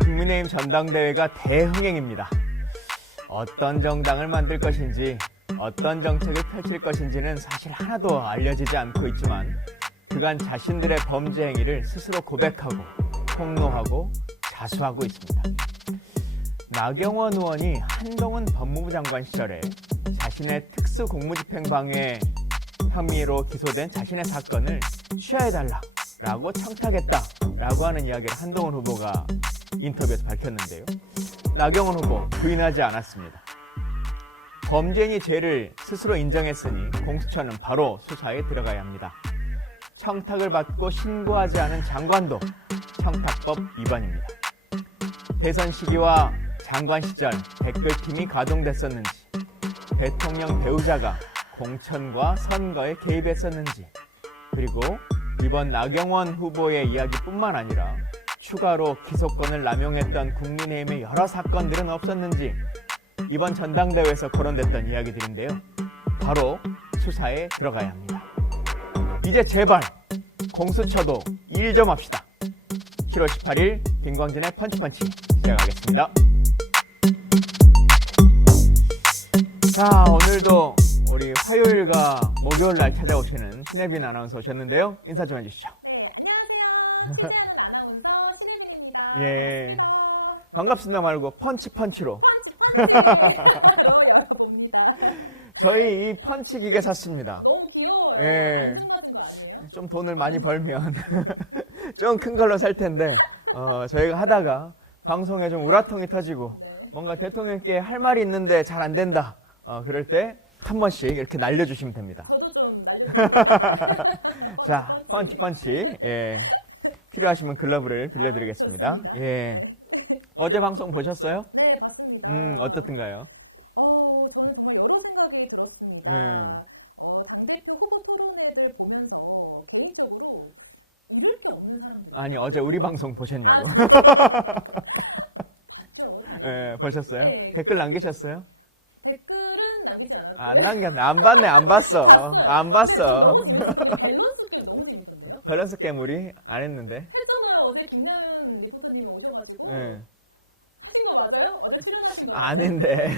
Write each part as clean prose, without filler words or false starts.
국민의힘 전당대회가 대흥행입니다. 어떤 정당을 만들 것인지, 어떤 정책을 펼칠 것인지는 사실 하나도 알려지지 않고 있지만 그간 자신들의 범죄 행위를 스스로 고백하고 폭로하고 자수하고 있습니다. 나경원 의원이 한동훈 법무부 장관 시절에 자신의 특수공무집행방해 혐의로 기소된 자신의 사건을 취하해달라고 청탁했다라고 하는 이야기를 한동훈 후보가 인터뷰에서 밝혔는데요. 나경원 후보 부인하지 않았습니다. 범죄인이 죄를 스스로 인정했으니 공수처는 바로 수사에 들어가야 합니다. 청탁을 받고 신고하지 않은 장관도 청탁법 위반입니다. 대선 시기와 장관 시절 댓글팀이 가동됐었는지, 대통령 배우자가 공천과 선거에 개입했었는지, 그리고 이번 나경원 후보의 이야기뿐만 아니라 추가로 기소권을 남용했던 국민의힘의 여러 사건들은 없었는지 이번 전당대회에서 거론됐던 이야기들인데요. 바로 수사에 들어가야 합니다. 이제 제발 공수처도 일 좀 합시다. 7월 18일 김광진의 펀치펀치 시작하겠습니다. 자, 오늘도 우리 화요일과 목요일날 찾아오시는 신혜빈 아나운서 오셨는데요. 인사 좀 해주시죠. 네, 안녕하세요. 신재하는 아나운서 신혜빈입니다. 예. 반갑습니다. 반갑습니다 말고 펀치펀치로. 펀치. 너무 얇아 봅니다. 저희 이 펀치 기계 샀습니다. 너무 귀여워요. 예. 안정맞은 거 아니에요? 좀 돈을 많이 벌면 좀 큰 걸로 살 텐데 저희가 하다가 방송에 좀 우라통이 터지고 네. 뭔가 대통령께 할 말이 있는데 잘 안 된다. 그럴 때 한 번씩 이렇게 날려주시면 됩니다. 저도 좀 날려주세요. 자, 펀치. 예. 필요하시면 글러브를 빌려드리겠습니다. 예. 어제 방송 보셨어요? 네, 봤습니다. 어떻든가요? 저는 정말 여러 생각이 들었습니다. 당대표 후보 토론회를 보면서 개인적으로 잃을 게 없는 사람들. 아니, 어제 우리 방송 보셨냐고. 봤죠? 예, 보셨어요? 네. 댓글 남기셨어요? 댓글은 남기지 않았고요. 안 남겼네. 안 봤네. 안 봤어. 안 봤어. 너무 재밌었어요. 밸런스 게임 너무 재밌던데요? 밸런스 게임 우리 안 했는데. 했잖아요. 어제 김양현 리포터님이 오셔가지고 예. 하신 거 맞아요? 어제 출연하신 거 아닌데.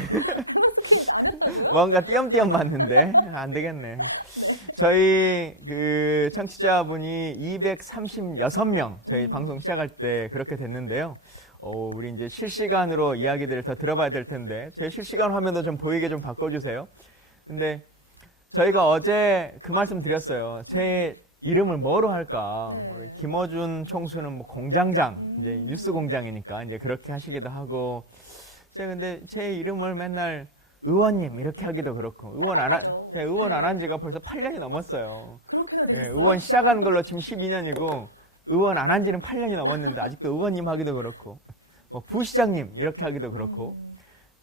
안 했다고요? 뭔가 띄엄띄엄 봤는데 안 되겠네. 저희 그 청취자분이 236명 저희 방송 시작할 때 그렇게 됐는데요. 우리 이제 실시간으로 이야기들을 더 들어봐야 될 텐데 제 실시간 화면도 좀 보이게 좀 바꿔주세요. 근데 저희가 어제 그 말씀 드렸어요. 제 이름을 뭐로 할까? 네. 우리 김어준 총수는 뭐 공장장, 이제 뉴스 공장이니까 이제 그렇게 하시기도 하고, 제가 근데 제 이름을 맨날 의원님 이렇게 하기도 그렇고, 제가 의원 안 한 지가 벌써 8년이 넘었어요. 그렇게나 예, 되셨어요? 의원 시작한 걸로 지금 12년이고, 의원 안 한 지는 8년이 넘었는데 아직도 의원님 하기도 그렇고, 뭐 부시장님 이렇게 하기도 그렇고,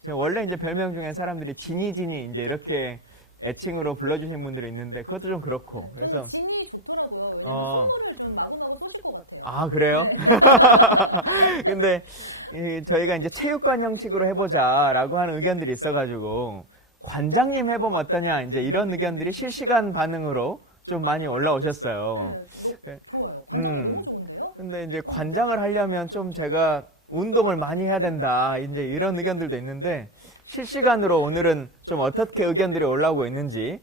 제가 원래 이제 별명 중에 사람들이 지니 이제 이렇게 애칭으로 불러주신 분들이 있는데 그것도 좀 그렇고 그래서 진이 좋더라고요. 왜냐면 선물을 좀 마구마구 쏘실 것 같아요. 아 그래요? 네. 근데 저희가 이제 체육관 형식으로 해보자라고 하는 의견들이 있어가지고 관장님 해보면 어떠냐 이제 이런 의견들이 실시간 반응으로 좀 많이 올라오셨어요. 네, 좋아요. 너무 좋은데요? 근데 이제 관장을 하려면 좀 제가 운동을 많이 해야 된다 이제 이런 의견들도 있는데 실시간으로 오늘은 좀 어떻게 의견들이 올라오고 있는지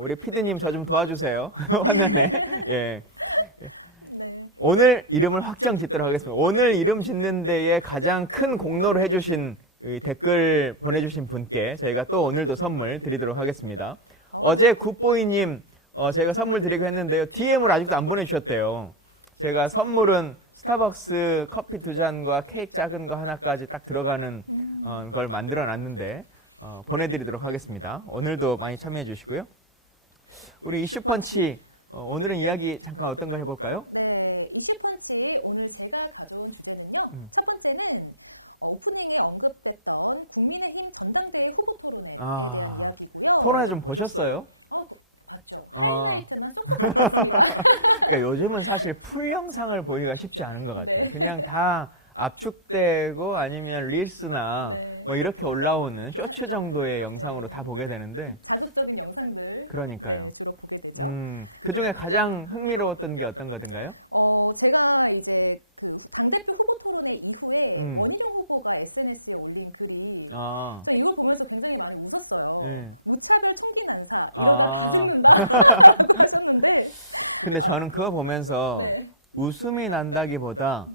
우리 PD님 저 좀 도와주세요. 화면에. 예. 오늘 이름을 확정 짓도록 하겠습니다. 오늘 이름 짓는 데에 가장 큰 공로를 해주신 댓글 보내주신 분께 저희가 또 오늘도 선물 드리도록 하겠습니다. 어제 굿보이님 저희가 선물 드리고 했는데요. DM을 아직도 안 보내주셨대요. 제가 선물은 스타벅스 커피 2잔과 케이크 작은 거 하나까지 딱 들어가는 걸 만들어 놨는데 보내드리도록 하겠습니다. 오늘도 많이 참여해 주시고요. 우리 이슈펀치 오늘은 이야기 잠깐 어떤 거 해볼까요? 네, 이슈펀치 오늘 제가 가져온 주제는요. 첫 번째는 오프닝에 언급됐던 국민의힘 전당대회 후보 토론회 이야기고요. 토론회 좀 보셨어요? 봤죠. 하이라이트만 쏙 봤습니다. 그러니까 요즘은 사실 풀 영상을 보기가 쉽지 않은 것 같아요. 네. 그냥 다 압축되고 아니면 릴스나 네. 뭐 이렇게 올라오는 쇼츠 정도의 영상으로 다 보게 되는데 자극적인 영상들. 그러니까요. 네, 주로 보게 되죠. 그 중에 가장 흥미로웠던 게 어떤 거든가요? 제가 이제 그 당대표 후보 토론회 이후에 원희룡 후보가 SNS에 올린 글이 아, 저 이걸 보면서 굉장히 많이 웃었어요. 네. 무차별 청기 난사 아. 이러다 다 죽는다 라고 하셨는데 근데 저는 그거 보면서 네. 웃음이 난다기보다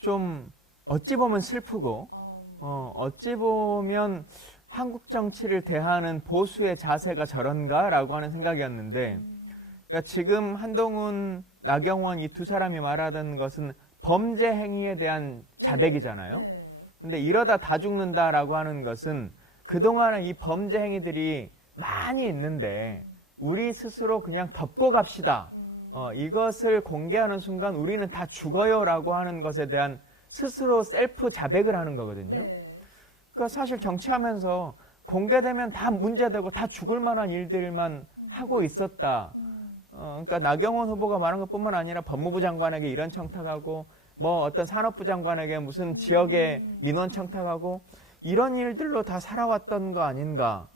좀 어찌 보면 슬프고 어찌 보면 한국 정치를 대하는 보수의 자세가 저런가라고 하는 생각이었는데 그러니까 지금 한동훈, 나경원 이 두 사람이 말하던 것은 범죄 행위에 대한 자백이잖아요. 네. 근데 이러다 다 죽는다라고 하는 것은 그동안은 이 범죄 행위들이 많이 있는데 우리 스스로 그냥 덮고 갑시다. 이것을 공개하는 순간 우리는 다 죽어요라고 하는 것에 대한 스스로 셀프 자백을 하는 거거든요. 네. 그러니까 사실 정치하면서 공개되면 다 문제되고 다 죽을 만한 일들만 하고 있었다. 그러니까 나경원 후보가 말한 것뿐만 아니라 법무부 장관에게 이런 청탁하고 뭐 어떤 산업부 장관에게 무슨 지역의 민원 청탁하고 이런 일들로 다 살아왔던 거 아닌가.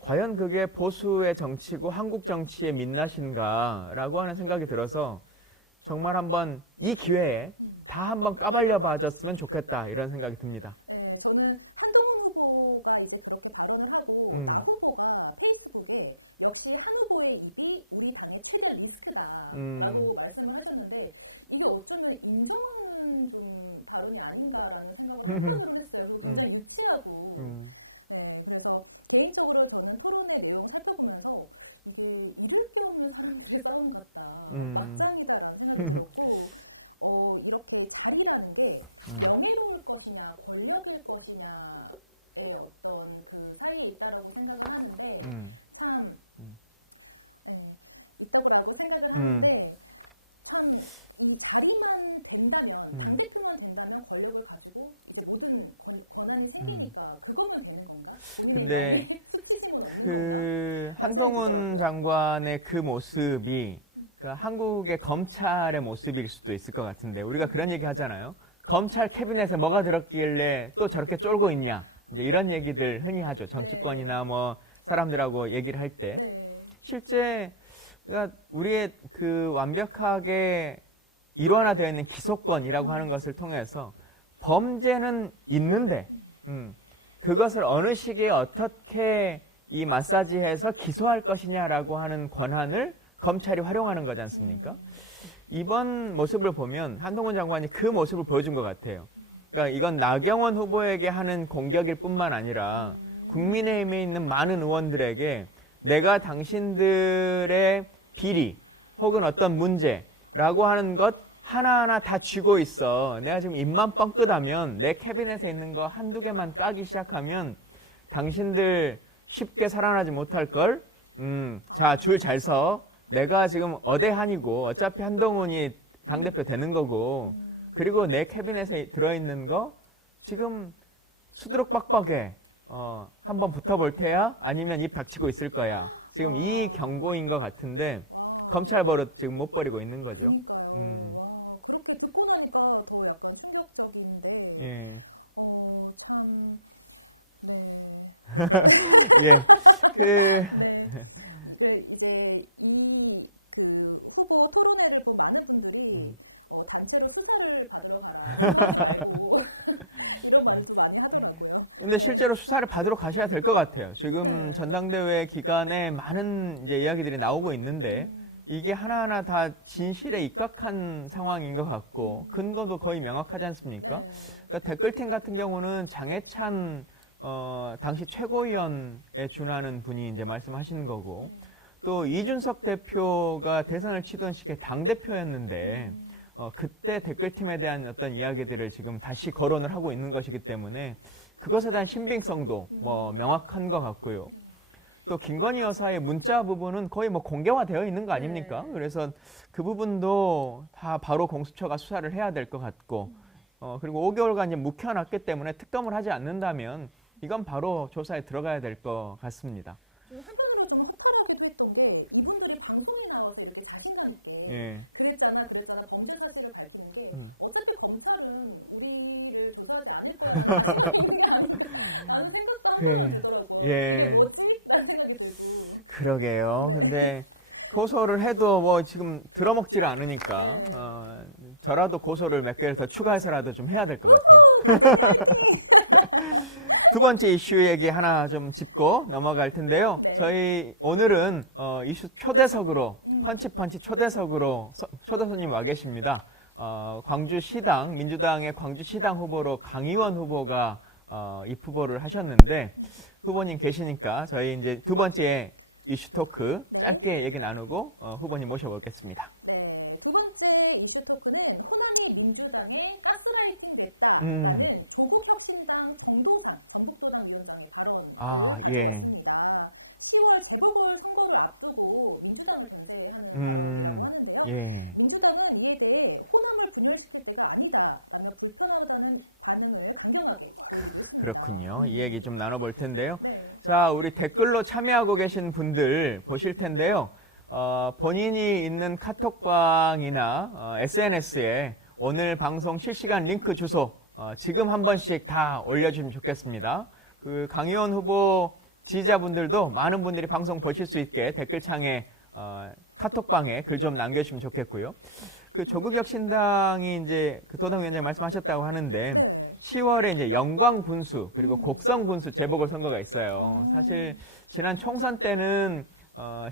과연 그게 보수의 정치고 한국 정치의 민낯인가라고 하는 생각이 들어서 정말 한번 이 기회에 다 한번 까발려 봐줬으면 좋겠다 이런 생각이 듭니다. 네, 저는 한동훈 후보가 이제 그렇게 발언을 하고 나 후보가 페이스북에 역시 한 후보의 입이 우리 당의 최대 리스크다라고 말씀을 하셨는데 이게 어쩌면 인정하는 좀 발언이 아닌가라는 생각을 한편으로는 했어요. 그리고 굉장히 유치하고 네, 그래서 개인적으로 저는 토론의 내용을 살펴보면서 이게 이럴 게 없는 사람들의 싸움 같다. 막장이다라는 생각이 들었고 이렇게 자리라는 게 명예로울 것이냐 권력일 것이냐의 어떤 그 사이에 있다라고 생각을 하는데 참 있다고 생각을 하는데 참 이 자리만 된다면 당대표만 된다면 권력을 가지고 이제 모든 권한이 생기니까 그거면 되는 건가? 근데 수치심은 없는 그 건가? 한동훈 장관의 그 모습이 그러니까 한국의 검찰의 모습일 수도 있을 것 같은데 우리가 그런 얘기 하잖아요. 검찰 캐비넷에 뭐가 들었길래 또 저렇게 쫄고 있냐. 이제 이런 얘기들 흔히 하죠. 정치권이나 뭐 사람들하고 얘기를 할 때. 실제 그러니까 우리의 그 완벽하게 일원화되어 있는 기소권이라고 하는 것을 통해서 범죄는 있는데 그것을 어느 시기에 어떻게 이 마사지해서 기소할 것이냐라고 하는 권한을 검찰이 활용하는 거지 않습니까? 이번 모습을 보면 한동훈 장관이 그 모습을 보여준 것 같아요. 그러니까 이건 나경원 후보에게 하는 공격일 뿐만 아니라 국민의힘에 있는 많은 의원들에게 내가 당신들의 비리 혹은 어떤 문제라고 하는 것 하나하나 다 쥐고 있어. 내가 지금 입만 뻥끗하면 내 캐비넷에 있는 거 한두 개만 까기 시작하면 당신들 쉽게 살아나지 못할 걸. 자, 줄 잘 서. 내가 지금 어대한이고 어차피 한동훈이 당대표 되는 거고 그리고 내 캐비넷에 들어있는 거 지금 수두룩박박해. 한번 붙어볼 테야? 아니면 입 닥치고 있을 거야. 지금 이 경고인 것 같은데 검찰 버릇 지금 못 버리고 있는 거죠. 그렇게 듣고 나니까 더 약간 충격적인데 예. 참 예. 이제 그 후보 토론회를 본 많은 분들이 단체로 수사를 받으러 가라 하지 말고 이런 말을 좀 많이 하더라고요. 근데 실제로 수사를 받으러 가셔야 될 것 같아요. 지금 전당대회 기간에 많은 이제 이야기들이 나오고 있는데 이게 하나하나 다 진실에 입각한 상황인 것 같고 근거도 거의 명확하지 않습니까? 그러니까 댓글팀 같은 경우는 장해찬 당시 최고위원에 준하는 분이 이제 말씀하시는 거고 또 이준석 대표가 대선을 치던 시기에 당대표였는데 그때 댓글팀에 대한 어떤 이야기들을 지금 다시 거론을 하고 있는 것이기 때문에 그것에 대한 신빙성도 뭐 명확한 것 같고요. 또 김건희 여사의 문자 부분은 거의 뭐 공개화되어 있는 거 아닙니까? 그래서 그 부분도 다 바로 공수처가 수사를 해야 될 것 같고 그리고 5개월간 이제 묵혀놨기 때문에 특검을 하지 않는다면 이건 바로 조사에 들어가야 될 것 같습니다. 한편으로 좀 허탈하기도 했던 게 이분들이 방송에 나와서 이렇게 자신감 있게 예. 그랬잖아 범죄 사실을 밝히는데 어차피 검찰은 우리를 조사하지 않을 거라는 자신감 있는 게 아닌가 라는 생각도 한편은 들더라고요. 예. 이게 뭐지? 라는 생각이 들고. 그러게요. 근데 고소를 해도 뭐 지금 들어먹지를 않으니까 저라도 고소를 몇 개를 더 추가해서라도 좀 해야 될 것 같아요. 두 번째 이슈 얘기 하나 좀 짚고 넘어갈 텐데요. 네. 저희 오늘은 이슈 초대석으로 펀치펀치 초대석으로 초대 손님 와 계십니다. 광주시당 민주당의 광주시당 후보로 강의원 후보가 입후보를 하셨는데 후보님 계시니까 저희 이제 두 번째 이슈 토크 짧게 얘기 나누고 후보님 모셔보겠습니다. 네, 두 번째 이슈 토크는 호남이 민주당에 가스라이팅 됐다라는 조국혁신당 정도상 전북도당 위원장의 발언을 예. 했습니다. 10월 재보궐 선거를 앞두고 민주당을 견제하는 발언이라고 하는데요. 예. 민주당은 이에 대해 호남을 분열시킬 때가 아니다라며 불편하다는 반응을 강경하게 보여주고 있습니다. 그렇군요. 이 얘기 좀 나눠볼 텐데요. 네. 자, 우리 댓글로 참여하고 계신 분들 보실 텐데요. 본인이 있는 카톡방이나 SNS에 오늘 방송 실시간 링크 주소 지금 한 번씩 다 올려주시면 좋겠습니다. 그 강의원 후보 지지자분들도 많은 분들이 방송 보실 수 있게 댓글창에 카톡방에 글 좀 남겨주시면 좋겠고요. 그 조국혁신당이 이제 그 도당위원장이 말씀하셨다고 하는데 10월에 이제 영광군수 그리고 곡성군수 재보궐 선거가 있어요. 사실 지난 총선 때는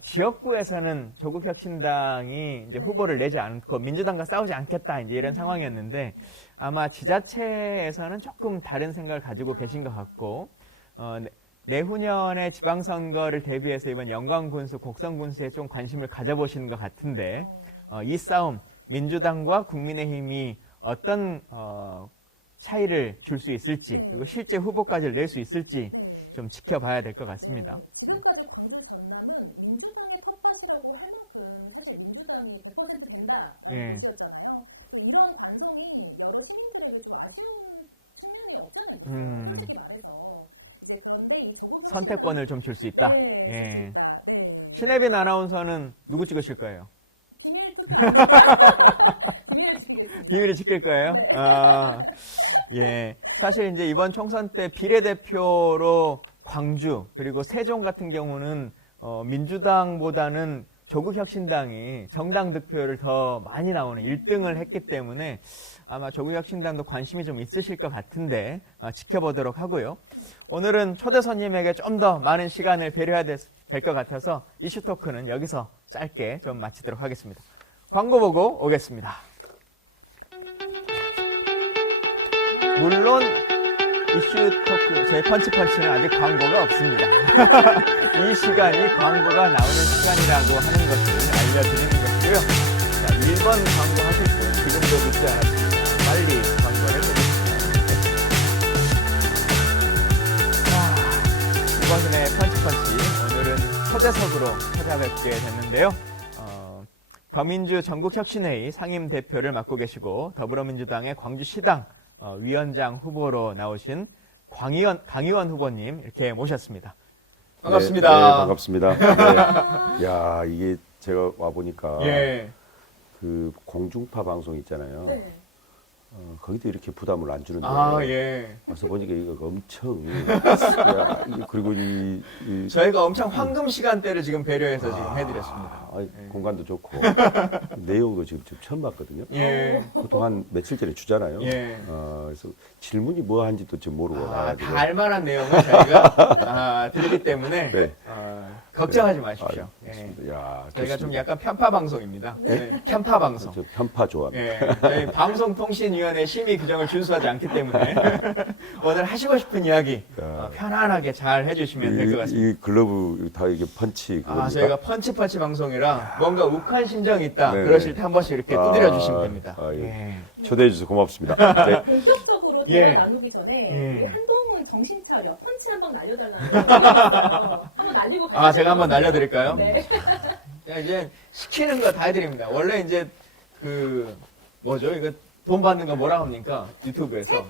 지역구에서는 조국혁신당이 이제 후보를 내지 않고 민주당과 싸우지 않겠다 이제 이런 상황이었는데 아마 지자체에서는 조금 다른 생각을 가지고 계신 것 같고 내후년의 지방선거를 대비해서 이번 영광군수, 곡성군수에 좀 관심을 가져보시는 것 같은데 이 싸움 민주당과 국민의힘이 어떤 차이를 줄 수 있을지 그리고 실제 후보까지 낼 수 있을지 좀 지켜봐야 될 것 같습니다. 지금까지 광주 전남은 민주당의 텃밭이라고 할 만큼 사실 민주당이 100% 된다라는 곳이었잖아요. 근데 이런 관성이 여러 시민들에게 좀 아쉬운 측면이 없잖아 있어요. 솔직히 말해서. 이제 그런데 이 조국 선택권을 좀 줄 수 있다. 네, 예. 네. 신혜빈 아나운서는 누구 찍으실 거예요? 비밀 투표 아닙니까? 비밀을 지키겠습니다. 비밀을 지킬 거예요? 네. 예. 사실 이제 이번 총선 때 비례대표로 광주 그리고 세종 같은 경우는 민주당보다는 조국혁신당이 정당 득표율을 더 많이 나오는 1등을 했기 때문에 아마 조국혁신당도 관심이 좀 있으실 것 같은데 지켜보도록 하고요. 오늘은 초대 손님에게 좀 더 많은 시간을 배려해야 될 것 같아서 이슈 토크는 여기서 짧게 좀 마치도록 하겠습니다. 광고 보고 오겠습니다. 물론 이슈 토크, 저희 펀치펀치는 아직 광고가 없습니다. 이 시간이 광고가 나오는 시간이라고 하는 것을 알려드리는 것이고요. 자, 1번 광고 하실 분 지금도 늦지 않았습니다. 빨리 광고를 보겠습니다. 자, 이번에 펀치펀치 오늘은 초대석으로 찾아뵙게 됐는데요. 더민주 전국혁신회의 상임대표를 맡고 계시고 더불어민주당의 광주시당 위원장 후보로 나오신 강의원 후보님 이렇게 모셨습니다. 반갑습니다. 네, 네 반갑습니다. 네. 야 이게 제가 와 보니까 그 공중파 방송 있잖아요. 네. 거기도 이렇게 부담을 안 주는데 와서 보니까 이거 엄청 그리고 이 저희가 엄청 황금 시간대를 지금 배려해서 지금 해드렸습니다. 공간도 좋고 내용도 지금 처음 봤거든요. 보통 한 며칠 전에 주잖아요. 그래서 질문이 뭐 한지도 지금 모르고 다 알만한 내용을 저희가 드리기 때문에 걱정하지 마십시오. 야, 저희가 좀 약간 편파 방송입니다. 편파 방송. 저 편파 좋아합니다. 저희 방송통신위원회 심의 규정을 준수하지 않기 때문에 오늘 하시고 싶은 이야기 편안하게 잘 해주시면 될 것 같습니다. 이 글러브 다 이게 펀치. 저희가 펀치펀치 방송이라 뭔가 욱한 심정이 있다. 그러실 때 한 번씩 이렇게 두드려 주시면 됩니다. 초대해 주셔서 고맙습니다. 네. 본격적으로 대화 나누기 전에 우리 한동훈 정신 차려 펀치 한 방 날려달라는 한번 날리고 가요. 제가 한번 날려드릴까요? 네. 자, 이제 시키는 거 다 해드립니다. 원래 이제 그 뭐죠? 이거 돈 받는 거 뭐라 합니까? 유튜브에서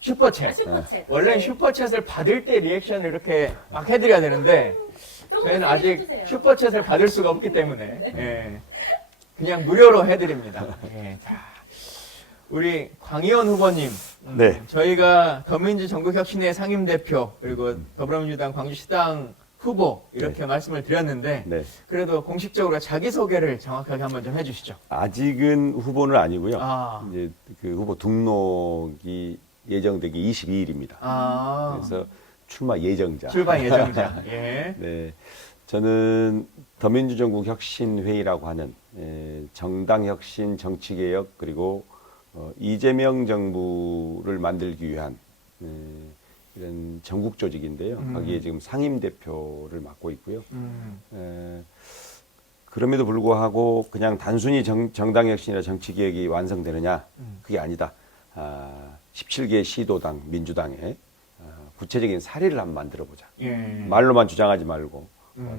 슈퍼챗. 슈퍼챗. 원래 슈퍼챗을 받을 때 리액션을 이렇게 막 해드려야 되는데 저희는 아직 해주세요. 슈퍼챗을 받을 수가 없기 때문에 예, 그냥 무료로 해드립니다. 예, 자, 우리 광의원 후보님, 네. 저희가 더민주 전국혁신회 상임대표 그리고 더불어민주당 광주시당 후보 이렇게 말씀을 드렸는데 네. 그래도 공식적으로 자기소개를 정확하게 한번 좀 해주시죠. 아직은 후보는 아니고요. 아, 이제 그 후보 등록이 예정되기 22일입니다. 아, 그래서 출마 예정자. 출발 예정자. 예. 네. 저는 더민주전국혁신회의라고 하는 정당혁신, 정치개혁 그리고 이재명 정부를 만들기 위한 이런 전국 조직인데요. 거기에 지금 상임대표를 맡고 있고요. 그럼에도 불구하고 그냥 단순히 정당혁신이나 정치개혁이 완성되느냐? 그게 아니다. 17개 시도당, 민주당의 구체적인 사례를 한번 만들어보자. 예. 말로만 주장하지 말고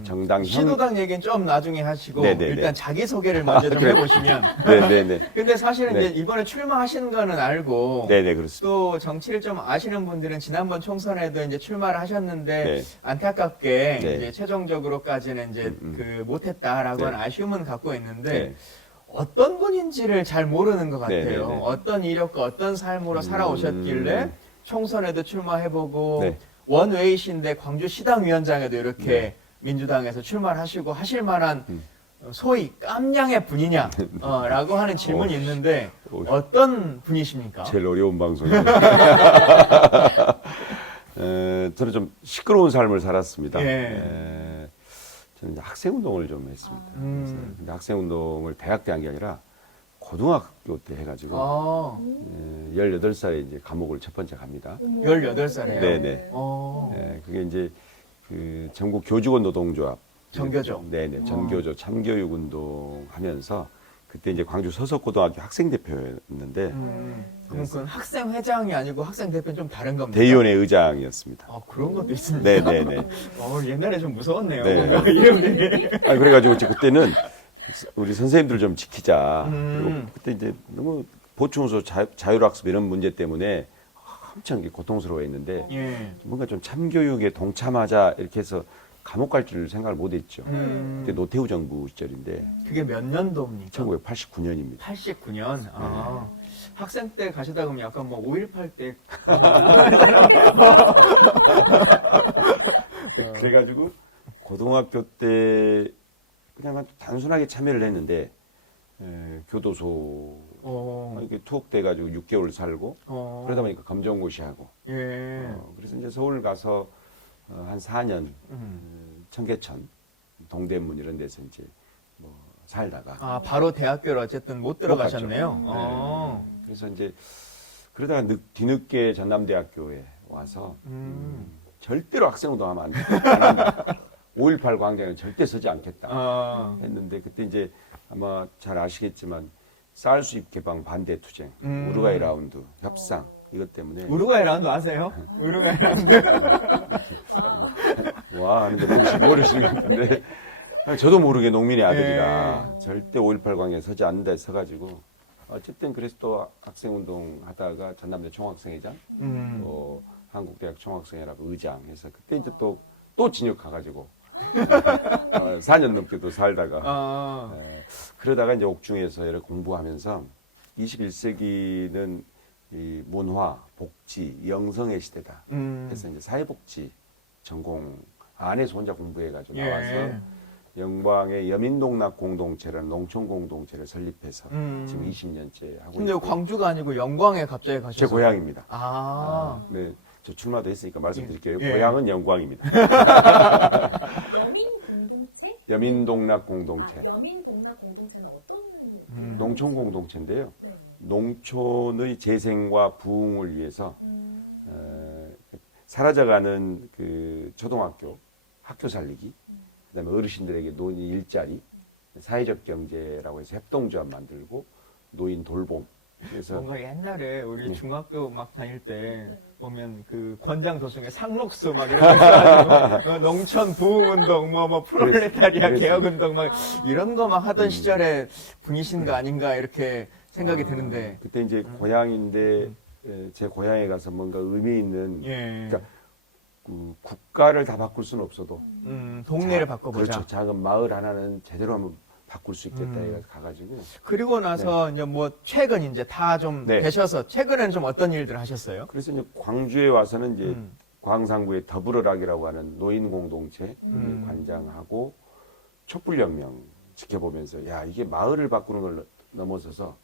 정당형. 시도당 얘기는 좀 나중에 하시고 네네네. 일단 자기소개를 먼저 좀 그래. 해보시면 네네네. 근데 사실은 네. 이제 이번에 출마하시는 거는 알고 네네 그렇습니다. 또 정치를 좀 아시는 분들은 지난번 총선에도 이제 출마를 하셨는데 네. 안타깝게 네. 이제 최종적으로까지는 이제 그 못했다라고 네. 하는 아쉬움은 갖고 있는데 네. 어떤 분인지를 잘 모르는 것 같아요. 네네네. 어떤 이력과 어떤 삶으로 살아오셨길래 총선에도 출마해보고 네. 원외이신데 광주시당위원장에도 이렇게 민주당에서 출마를 하시고 하실 만한 소위 깜냥의 분이냐 라고 하는 질문이 있는데 어떤 분이십니까? 제일 어려운 방송이에요. 저는 좀 시끄러운 삶을 살았습니다. 예. 저는 이제 학생운동을 좀 했습니다. 근데 학생운동을 대학 때 한 게 아니라 고등학교 때 해가지고 아, 18살에 이제 감옥을 첫 번째 갑니다. 18살에요? 네네. 그게 이제 그 전국 교직원 노동조합 전교조. 네네. 전교조 참교육운동 하면서 그때 이제 광주 서석고등학교 학생대표였는데 그럼 그건 학생회장이 아니고 학생대표는 좀 다른 겁니다. 대의원회 의장이었습니다. 아, 그런 것도 있습니다. 네네네. 옛날에 좀 무서웠네요. 네. 뭔가 이름들이. 그래가지고 이제 그때는 우리 선생님들 좀 지키자. 음. 그리고 그때 이제 너무 보충소 자율학습 이런 문제 때문에 엄청 고통스러워했는데 예. 뭔가 좀 참교육에 동참하자 이렇게 해서 감옥 갈 줄 생각을 못했죠. 그때 노태우 정부 시절인데 그게 몇 년도입니까? 1989년입니다. 89년. 아, 학생 때 가시다 그러면 약간 뭐 5.18 때. 그래가지고 고등학교 때 그냥 단순하게 참여를 했는데 교도소 이렇게 투옥돼가지고 6개월 살고 그러다 보니까 검정고시하고 예. 그래서 이제 서울 가서 한 4년 청계천, 동대문 이런 데서 이제 뭐 살다가 아, 바로 대학교를 어쨌든 못 들어가셨네요. 네. 그래서 이제 그러다가 뒤늦게 전남대학교에 와서 절대로 학생운동하면 안 한다. 5.18 광장에 절대 서지 않겠다 했는데 그때 이제 아마 잘 아시겠지만 쌀수입 개방 반대 투쟁, 우루과이 라운드 협상 이것 때문에 우루과이 라운드 아세요? 우루과이 라운드. 와 하는데 모르시는 것 같은데 저도 모르게 농민의 아들이라 절대 5.18 광장에 서지 않는다 해서 서가지고 어쨌든 그래서 또 학생운동 하다가 전남대 총학생회장, 한국대학 총학생회라고 의장 해서 그때 이제 또 진역 가가지고 4년 넘게 또 살다가 그러다가 이제 옥중에서 이렇게 공부하면서 21세기는 이 문화, 복지, 영성의 시대다. 해서 이제 사회복지 전공 안에서 혼자 공부해가지고 나와서 영광의 여민농락 공동체라는 농촌 공동체를 설립해서 지금 20년째 하고 근데 있고. 광주가 아니고 영광에 갑자기 가셨어요? 제 고향입니다. 네. 저 출마도 했으니까 말씀드릴게요. 예. 고향은 영광입니다. 여민 공동체? 여민동락 공동체. 여민 동락 공동체는 어떤? 농촌 공동체인데요. 네. 농촌의 재생과 부흥을 위해서 사라져가는 그 초등학교 학교 살리기, 그다음에 어르신들에게 노인 일자리, 사회적 경제라고 해서 협동조합 만들고 노인 돌봄. 그래서 뭔가 옛날에 우리 중학교 막 다닐 때 보면 그 권장 도중에 상록수 막 이런 거 있어가지고 농촌 부흥운동 뭐 프롤레타리아 개혁운동 막 이런 거 막 하던 시절에 분이신 거 아닌가 이렇게 생각이 드는데 그때 이제 고향인데 제 고향에 가서 뭔가 의미 있는 예. 그러니까 그 국가를 다 바꿀 수는 없어도 동네를 바꿔보자. 그렇죠. 작은 마을 하나는 제대로 한번 바꿀 수 있겠다 해서 가가지고 그리고 나서 이제 뭐 최근 이제 다 좀 네. 되셔서 최근에는 좀 어떤 일들 하셨어요? 그래서 이제 광주에 와서는 이제 광산구의 더불어락이라고 하는 노인 공동체 관장하고 촛불혁명 지켜보면서 야 이게 마을을 바꾸는 걸 넘어서서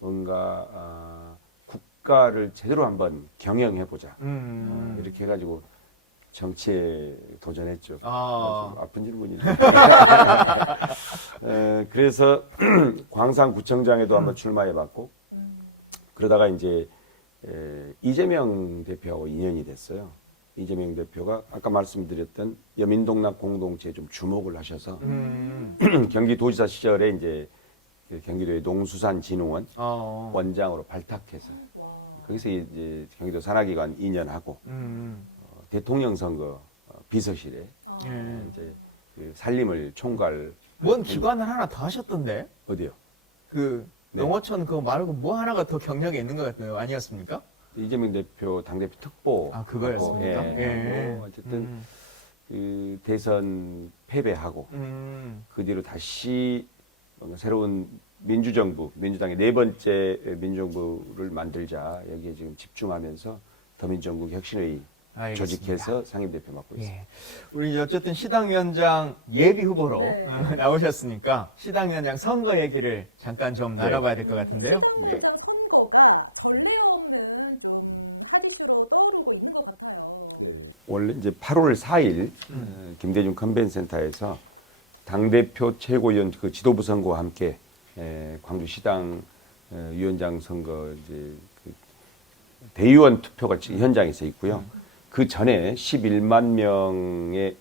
뭔가 국가를 제대로 한번 경영해보자 이렇게 해가지고 정치에 도전했죠. 좀 아픈 질문이네. 그래서 광산구청장에도 한번 출마해봤고 그러다가 이제 이재명 대표하고 인연이 됐어요. 이재명 대표가 아까 말씀드렸던 여민동락 공동체에 좀 주목을 하셔서 경기도지사 시절에 이제 그 경기도의 농수산진흥원 원장으로 발탁해서 거기서 이제 경기도 산하기관 2년 하고 대통령 선거 비서실에 이제 그 산림을 총괄 뭔 기관을 하나 더 하셨던데? 어디요? 그 네. 농어촌 그거 말고 뭐 하나가 더 경력이 있는 것 같아요. 아니었습니까? 이재명 대표 당대표 특보 그거였습니까? 하고, 예. 하고 어쨌든 그 대선 패배하고 그 뒤로 다시 뭔가 새로운 민주정부, 민주당의 네 번째 민주정부를 만들자 여기에 지금 집중하면서 더민주정부 혁신회의 알겠습니다. 조직해서 상임대표 맡고 있습니다. 예. 우리 이제 어쨌든 시당위원장 예비 후보로 네. 나오셨으니까 시당위원장 선거 얘기를 잠깐 좀 나눠봐야 될 것 같은데요. 시당위원장 선거가 전례 없는 좀 화두로 떠오르고 있는 것 같아요. 원래 이제 8월 4일 김대중 컨벤센터에서 당대표 최고위원 그 지도부 선거와 함께 광주시당 위원장 선거 이제 그 대의원 투표가 지금 현장에서 있고요. 그 전에 11만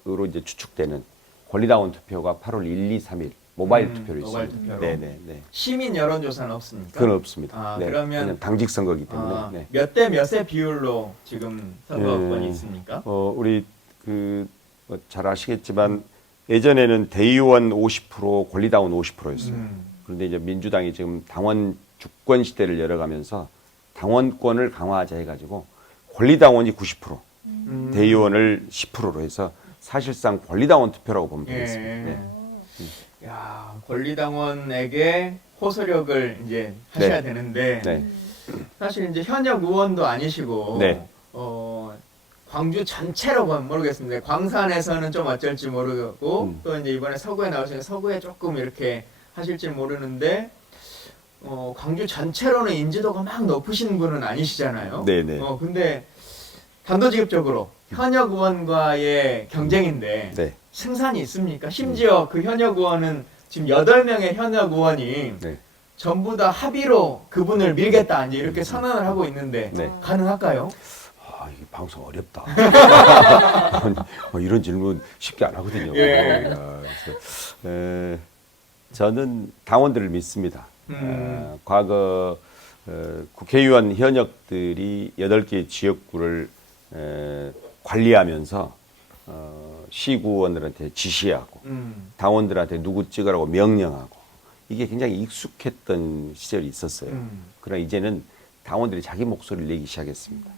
명으로 이제 추측되는 권리당원 투표가 8월 1, 2, 3일 모바일 투표로 모바일 있습니다. 투표로. 네네. 시민 여론조사는 없습니까? 그건 없습니다. 네, 그러면 그냥 당직 선거기 때문에. 네. 몇 대 몇의 비율로 지금 선거권이 있습니까? 우리 잘 아시겠지만 예전에는 대의원 50%, 권리당원 50%였어요. 그런데 이제 민주당이 지금 당원 주권 시대를 열어가면서 당원권을 강화하자 해가지고 권리당원이 90%, 대의원을 10%로 해서 사실상 권리당원 투표라고 보면 되겠습니다. 네. 야, 권리당원에게 호소력을 이제 하셔야 네. 되는데 네. 사실 이제 현역 의원도 아니시고 네. 광주 전체로 보면 모르겠습니다. 광산에서는 좀 어쩔지 모르겠고 또 이제 이번에 서구에 나오시니까 서구에 조금 이렇게 하실지 모르는데 광주 전체로는 인지도가 막 높으신 분은 아니시잖아요. 네네. 근데 단도직입적으로 현역 의원과의 경쟁인데 네. 승산이 있습니까? 심지어 그 현역 의원은 지금 8명의 현역 의원이 네. 전부 다 합의로 그분을 밀겠다 이제 이렇게 선언을 하고 있는데 네. 가능할까요? 이 방송 어렵다. 이런 질문 쉽게 안 하거든요. 예. 그래서, 저는 당원들을 믿습니다. 과거 국회의원 현역들이 8개 지역구를 관리하면서 시구원들한테 지시하고 당원들한테 누구 찍으라고 명령하고 이게 굉장히 익숙했던 시절이 있었어요. 그러나 이제는 당원들이 자기 목소리를 내기 시작했습니다.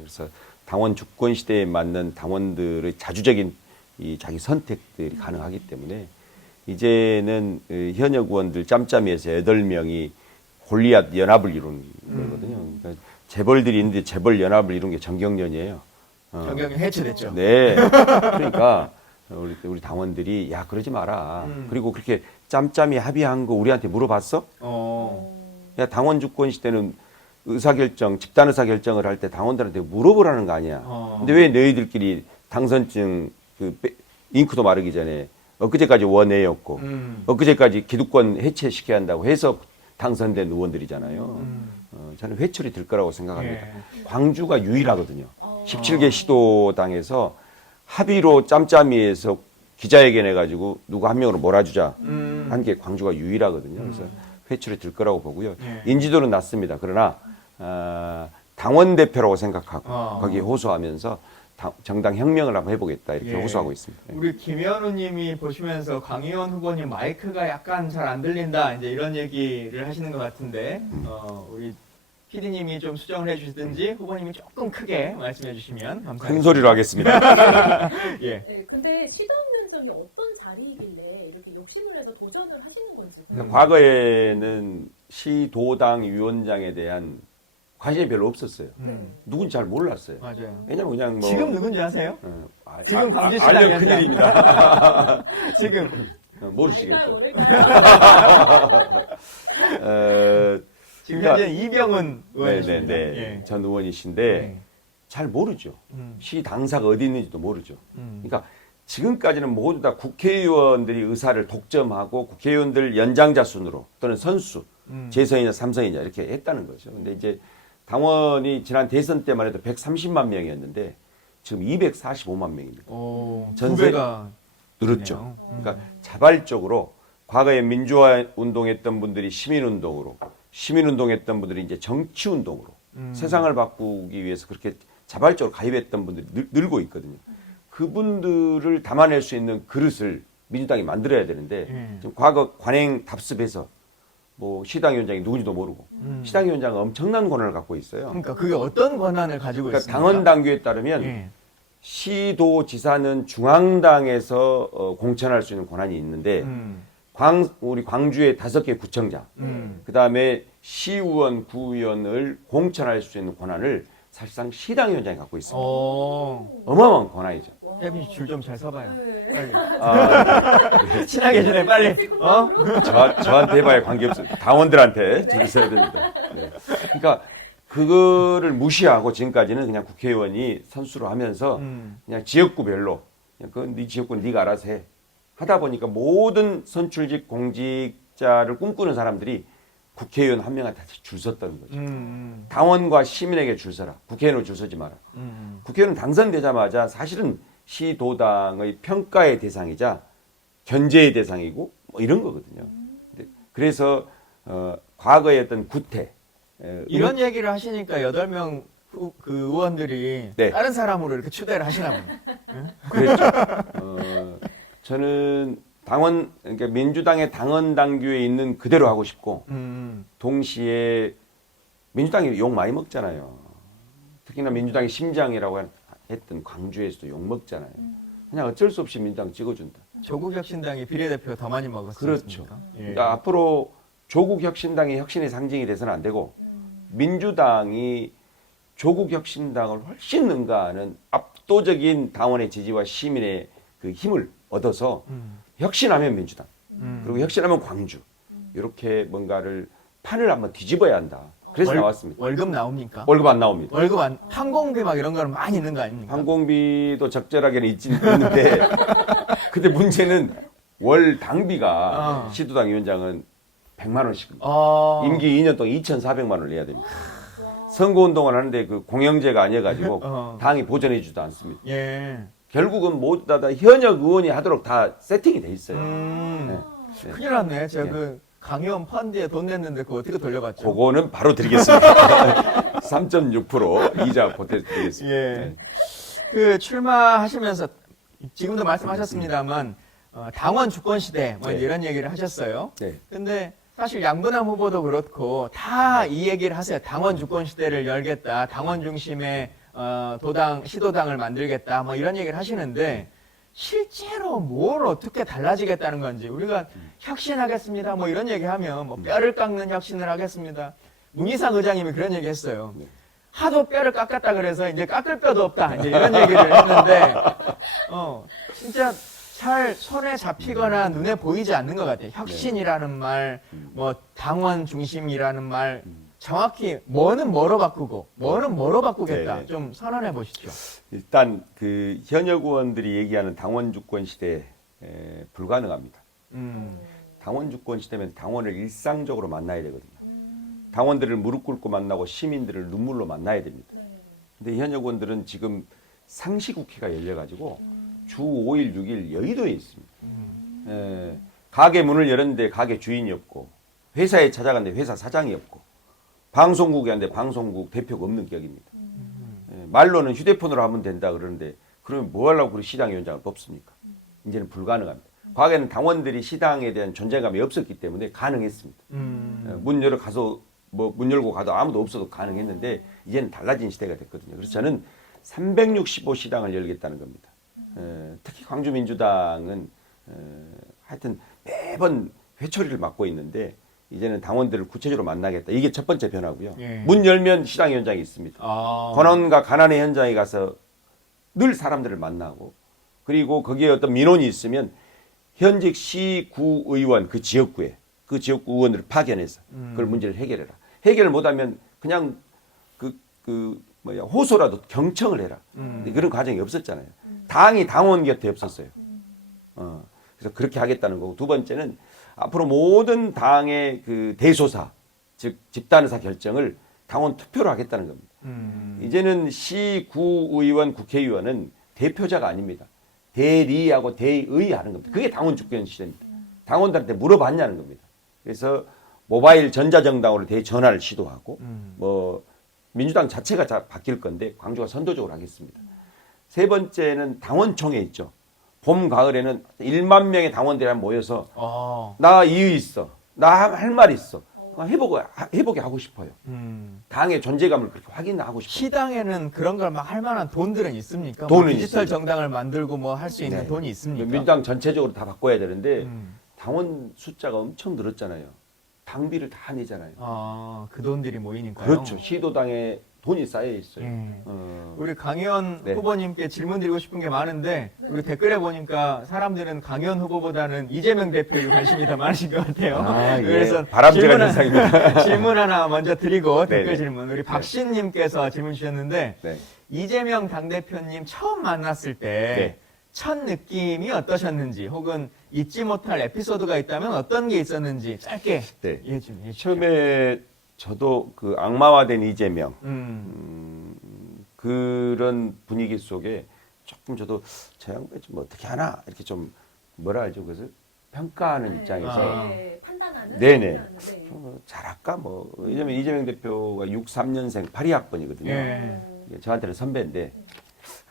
그래서 당원 주권 시대에 맞는 당원들의 자주적인 이 자기 선택들이 가능하기 때문에 이제는 현역 의원들 짬짬이에서 8명이 골리앗 연합을 이룬 거거든요. 그러니까 재벌들이 있는데 재벌 연합을 이룬 게 정경련이에요. 정경련 해체됐죠. 네. 그러니까 우리 당원들이 야 그러지 마라. 그리고 그렇게 짬짬이 합의한 거 우리한테 물어봤어? 야 당원 주권 시대는 의사결정, 집단 의사결정을 할 때 당원들한테 물어보라는 거 아니야. 근데 왜 너희들끼리 당선증 잉크도 마르기 전에 엊그제까지 원내였고 엊그제까지 기득권 해체시켜야 한다고 해서 당선된 의원들이잖아요. 저는 회초리 들 거라고 생각합니다. 광주가 유일하거든요. 17개 시도당에서 합의로 짬짬이해서 기자회견 해가지고 누구 한 명으로 몰아주자 한 게 광주가 유일하거든요. 그래서 회초리 들 거라고 보고요. 인지도는 낮습니다. 그러나 당원 대표라고 생각하고 거기에 호소하면서 정당 혁명을 한번 해보겠다 이렇게 호소하고 있습니다. 우리 김현우님이 보시면서 강의원 후보님 마이크가 약간 잘 안 들린다 이제 이런 얘기를 하시는 것 같은데 우리 PD님이 좀 수정을 해주시든지 후보님이 조금 크게 말씀해 주시면 감사하겠습니다. 큰 소리로 하겠습니다. 예. 네, 근데 시당위원장이 어떤 자리이길래 이렇게 욕심을 내서 도전을 하시는 건지. 과거에는 시도당 위원장에 대한 관심이 별로 없었어요. 누군지 잘 몰랐어요. 맞아요. 왜냐면 그냥 뭐 지금 누군지 아세요? 아, 지금 아, 광주시당 알면 위원장. 큰일입니다. 지금 모르시겠죠. 모를까요? 지금 그러니까- 현재 이병훈 의원이십니다. 네네네. 예. 전 의원이신데 네. 잘 모르죠. 음. 시 당사가 어디 있는지도 모르죠. 음. 그러니까 지금까지는 모두 다 국회의원들이 의사를 독점하고 국회의원들 연장자 순으로 또는 선수, 재선이냐 삼선이냐 이렇게 했다는 거죠. 근데 이제 당원이 지난 대선 때만 해도 130만 명이었는데 지금 245만 명입니다. 오, 전세- 두 배가 늘었죠. 그러네요. 그러니까 자발적으로 과거에 민주화 운동했던 분들이 시민운동으로, 시민운동했던 분들이 이제 정치운동으로 세상을 바꾸기 위해서 그렇게 자발적으로 가입했던 분들이 늘고 있거든요. 그분들을 담아낼 수 있는 그릇을 민주당이 만들어야 되는데 지금 과거 관행 답습해서 뭐 시당위원장이 누군지도 모르고 시당위원장은 엄청난 권한을 갖고 있어요. 그러니까 그게 어떤 권한을 가지고 그러니까 있습니까? 당헌 당규에 따르면 예. 시도지사는 중앙당에서 공천할 수 있는 권한이 있는데 우리 광주의 5개 구청장, 그 다음에 시의원, 구의원을 공천할 수 있는 권한을 사실상 시당위원장이 갖고 있습니다. 어마어마한 권한이죠. 혜빈 씨 줄 좀 잘 서봐요. 네. 빨리. 아, 친하게 지내 빨리. 어? 저한테 해봐야 관계없어요. 당원들한테 줄을 서야 됩니다. 네. 그러니까 그거를 무시하고 지금까지는 그냥 국회의원이 선수로 하면서 그냥 지역구별로 그냥 그건 네 지역구는 네가 알아서 해. 하다 보니까 모든 선출직 공직자를 꿈꾸는 사람들이 국회의원 한 명한테 줄 섰다는 거죠. 당원과 시민에게 줄 서라. 국회의원은 줄 서지 마라. 국회의원 당선되자마자 사실은 시도당의 평가의 대상이자 견제의 대상이고 뭐 이런 거거든요. 그래서 과거의 어떤 구태 이런 얘기를 하시니까 8명 그 의원들이 네. 다른 사람으로 이렇게 추대를 하시나 보네. 그랬죠. 저는 그러니까 민주당의 당헌 당규에 있는 그대로 하고 싶고 동시에 민주당이 욕 많이 먹잖아요. 특히나 민주당의 심장이라고 했던 광주에서도 욕 먹잖아요. 그냥 어쩔 수 없이 민주당 찍어준다. 조국혁신당이 비례대표 더 많이 먹었어요. 그렇죠. 그러니까 앞으로 조국혁신당의 혁신의 상징이 돼서는 안 되고 민주당이 조국혁신당을 훨씬 능가하는 압도적인 당원의 지지와 시민의 그 힘을 얻어서 혁신하면 민주당 그리고 혁신하면 광주 이렇게 뭔가를 판을 한번 뒤집어야 한다. 그래서 나왔습니다. 월급 나옵니까? 월급 안 나옵니다. 월급 안 항공비 막 이런 거는 많이 있는 거 아닙니까? 항공비도 적절하게는 있는데 근데 문제는 월 당비가 시도당 위원장은 100만 원씩 임기 2년 동안 2,400만 원을 내야 됩니다. 선거운동을 하는데 그 공영제가 아니어가지고 당이 보전해 주지도 않습니다. 예. 결국은 모두 다 현역 의원이 하도록 다 세팅이 돼 있어요. 네. 큰일 났네. 제가 그 강의원 펀드에 돈 냈는데 그거 어떻게 돌려받죠? 그거는 바로 드리겠습니다. 3.6% 이자 보태드리겠습니다. 예. 네. 그 출마하시면서 지금도 말씀하셨습니다만 당원 주권 시대 뭐 네. 이런 얘기를 하셨어요. 네. 근데 사실 양분남 후보도 그렇고 다 이 얘기를 하세요. 당원 주권 시대를 열겠다. 당원 중심의 시도당을 만들겠다. 뭐 이런 얘기를 하시는데 실제로 뭘 어떻게 달라지겠다는 건지 우리가 혁신하겠습니다. 뭐 이런 얘기하면 뭐 뼈를 깎는 혁신을 하겠습니다. 문희상 의장님이 그런 얘기했어요. 하도 뼈를 깎았다 그래서 이제 깎을 뼈도 없다. 이제 이런 얘기를 했는데 진짜 잘 손에 잡히거나 눈에 보이지 않는 것 같아요. 혁신이라는 말, 뭐 당원 중심이라는 말, 정확히 뭐는 뭐로 바꾸고 뭐는 뭐로 바꾸겠다. 네네. 좀 선언해 보시죠. 일단 그 현역 의원들이 얘기하는 당원 주권 시대 불가능합니다. 당원 주권 시대면 당원을 일상적으로 만나야 되거든요. 당원들을 무릎 꿇고 만나고 시민들을 눈물로 만나야 됩니다. 근데 현역 의원들은 지금 상시국회가 열려가지고 주 5일, 6일 여의도에 있습니다. 가게 문을 열었는데 가게 주인이 없고 회사에 찾아갔는데 회사 사장이 없고 방송국에 왔는데 방송국 대표가 없는 격입니다. 말로는 휴대폰으로 하면 된다 그러는데 그러면 뭐 하려고 그 시당위원장을 뽑습니까? 이제는 불가능합니다. 과거에는 당원들이 시당에 대한 존재감이 없었기 때문에 가능했습니다. 문 열어 가서 뭐 문 열고 가도 아무도 없어도 가능했는데 이제는 달라진 시대가 됐거든요. 그래서 저는 365시당을 열겠다는 겁니다. 특히 광주민주당은 하여튼 매번 회초리를 맡고 있는데 이제는 당원들을 구체적으로 만나겠다. 이게 첫 번째 변화고요. 예. 문 열면 시당 현장이 있습니다. 권한과 가난의 현장에 가서 늘 사람들을 만나고 그리고 거기에 어떤 민원이 있으면 현직 시, 구 의원 그 지역구 의원들을 파견해서 그걸 문제를 해결해라. 해결을 못하면 그냥 호소라도 경청을 해라. 근데 그런 과정이 없었잖아요. 당이 당원 곁에 없었어요. 그래서 그렇게 하겠다는 거고 두 번째는 앞으로 모든 당의 그 대소사 즉 집단의사 결정을 당원 투표로 하겠다는 겁니다. 이제는 시, 구 의원, 국회의원은 대표자가 아닙니다. 대리하고 대의 하는 겁니다. 그게 당원 주권 시대입니다. 당원들한테 물어봤냐는 겁니다. 그래서 모바일 전자정당으로 대전화를 시도하고 뭐 민주당 자체가 바뀔 건데 광주가 선도적으로 하겠습니다. 세 번째는 당원총회 있죠. 봄, 가을에는 1만 명의 당원들이 모여서 나 이의 있어. 나 할 말 있어. 해보게 하고 싶어요. 당의 존재감을 그렇게 확인하고 싶어요. 시당에는 그런 걸 막 할 만한 돈들은 있습니까? 돈은 뭐 디지털 있습니다. 정당을 만들고 뭐 할 수 있는 네. 돈이 있습니까? 민주당 전체적으로 다 바꿔야 되는데 당원 숫자가 엄청 늘었잖아요. 당비를 다 내잖아요. 그 돈들이 모이니까요. 그렇죠. 시도당에 돈이 쌓여 있어요. 예. 어, 우리 강의원 네. 후보님께 질문 드리고 싶은 게 많은데 우리 댓글에 보니까 사람들은 강의원 후보보다는 이재명 대표에 관심이 더 많으신 것 같아요. 아, 예. 그래서 바람직한 현상입니다. 질문 하나 먼저 드리고 댓글 네네. 질문. 우리 박신님께서 질문 주셨는데 네. 이재명 당대표님 처음 만났을 때 첫 느낌이 어떠셨는지 혹은 잊지 못할 에피소드가 있다면 어떤 게 있었는지 짧게 네. 얘기 좀 해주십시오. 처음에 저도 그 악마화된 이재명 그런 분위기 속에 조금 저도 저 양반이 좀 어떻게 하나 이렇게 좀 뭐라 하죠 그래서 평가하는 입장에서 판단하는 네네. 네. 잘할까 뭐 왜냐면 이재명 대표가 63년생 82학번이거든요. 예. 저한테는 선배인데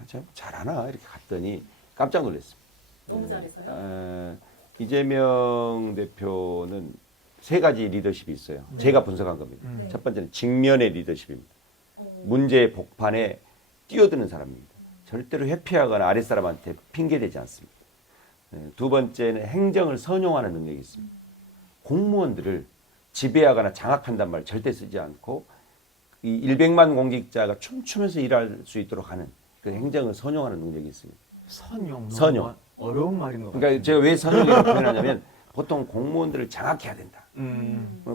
참 잘하나 이렇게 갔더니 깜짝 놀랐습니다. 너무 잘했어요. 이재명 대표는 세 가지 리더십이 있어요. 제가 분석한 겁니다. 첫 번째는 직면의 리더십입니다. 문제의 복판에 뛰어드는 사람입니다. 절대로 회피하거나 아랫사람한테 핑계대지 않습니다. 두 번째는 행정을 선용하는 능력이 있습니다. 공무원들을 지배하거나 장악한단 말 절대 쓰지 않고 이 100만 공직자가 춤추면서 일할 수 있도록 하는 그 행정을 선용하는 능력이 있습니다. 선용. 선용. 어려운 말인 것 같아요. 그러니까 제가 왜 선용이라고 표현하냐면 보통 공무원들을 장악해야 된다.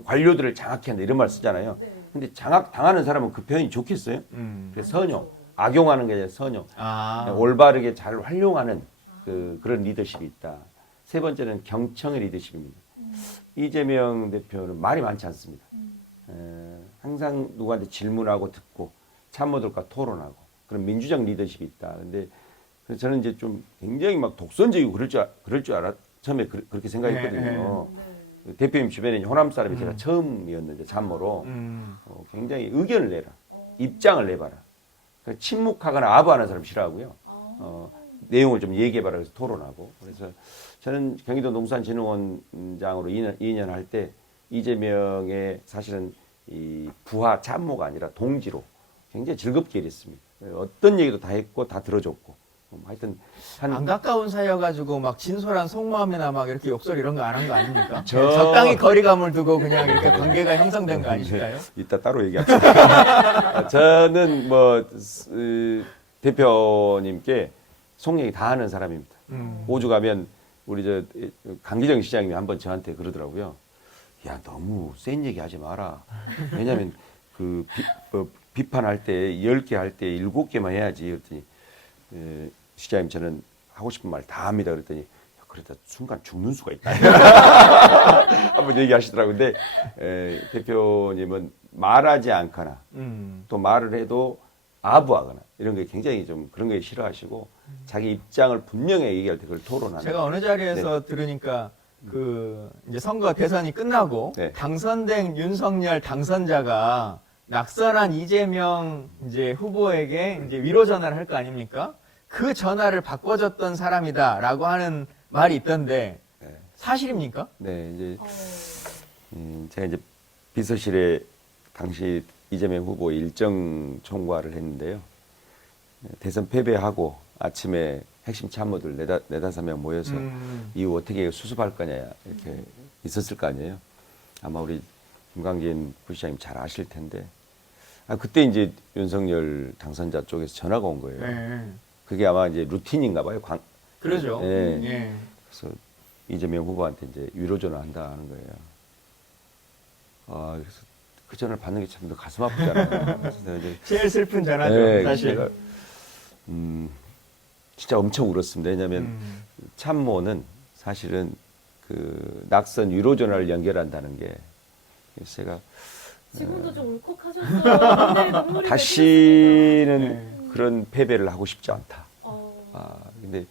관료들을 장악해야 된다. 이런 말 쓰잖아요. 근데 장악당하는 사람은 그 표현이 좋겠어요? 그래서 선용. 악용하는 게 아니라 선용. 올바르게 잘 활용하는 그런 리더십이 있다. 세 번째는 경청의 리더십입니다. 이재명 대표는 말이 많지 않습니다. 항상 누구한테 질문하고 듣고 참모들과 토론하고 그런 민주적 리더십이 있다. 근데 저는 이제 좀 굉장히 막 독선적이고 그럴 줄 처음에 그렇게 생각했거든요. 대표님 주변에 호남 사람이 제가 처음이었는데 참모로 굉장히 의견을 내라, 입장을 내봐라. 그러니까 침묵하거나 아부하는 사람 싫어하고요. 내용을 좀 얘기해봐라 그래서 토론하고. 그래서 저는 경기도 농산진흥원장으로 2년 할 때 이재명의 사실은 이 부하 참모가 아니라 동지로 굉장히 즐겁게 일했습니다. 어떤 얘기도 다 했고 다 들어줬고. 하여튼 안 가까운 사이여가지고 막 진솔한 속마음이나 막 이렇게 욕설 이런 거 안 한 거 아닙니까? 저- 적당히 거리감을 두고 그냥 이렇게 관계가 형성된 거 아니실까요? 이따 따로 얘기합시다. 저는 뭐 대표님께 속 얘기 다 하는 사람입니다. 호주 가면 우리 저 강기정 시장님이 한번 저한테 그러더라고요. 야 너무 센 얘기 하지 마라. 왜냐하면 그 비판할 때 10개 할 때 7개만 해야지. 그랬더니 시장님 저는 하고 싶은 말 다 합니다. 그랬더니 그러다 순간 죽는 수가 있다. 한번 얘기하시더라고요. 근데 대표님은 말하지 않거나 또 말을 해도 아부하거나 이런 게 굉장히 좀 그런 게 싫어하시고 자기 입장을 분명히 얘기할 때 그걸 토론하는. 제가 어느 자리에서 들으니까 그 이제 선거 대선이 끝나고 네. 당선된 윤석열 당선자가 낙선한 이재명 이제 후보에게 이제 위로 전화를 할 거 아닙니까? 그 전화를 바꿔줬던 사람이다라고 하는 말이 있던데 사실입니까? 네, 이제 제가 이제 비서실에 당시 이재명 후보 일정 총괄을 했는데요. 대선 패배하고 아침에 핵심 참모들 네다섯 명 모여서 이후 어떻게 수습할 거냐 이렇게 있었을 거 아니에요. 아마 우리 김광진 부시장님 잘 아실 텐데 그때 이제 윤석열 당선자 쪽에서 전화가 온 거예요. 네. 그게 아마 이제 루틴인가 봐요. 그러죠. 예. 예. 그래서 이재명 후보한테 이제 위로 전화한다 하는 거예요. 그래서 그 전화를 받는 게 참 가슴 아프잖아요. 그래서 이제 제일 슬픈 전화죠, 네, 사실. 제가, 진짜 엄청 울었습니다. 왜냐하면 참모는 사실은 그 낙선 위로 전화를 연결한다는 게 그래서 제가 지금도 좀 울컥하셨어요. 네, 눈물이 다시는 네. 그런 패배를 하고 싶지 않다. 어, 근데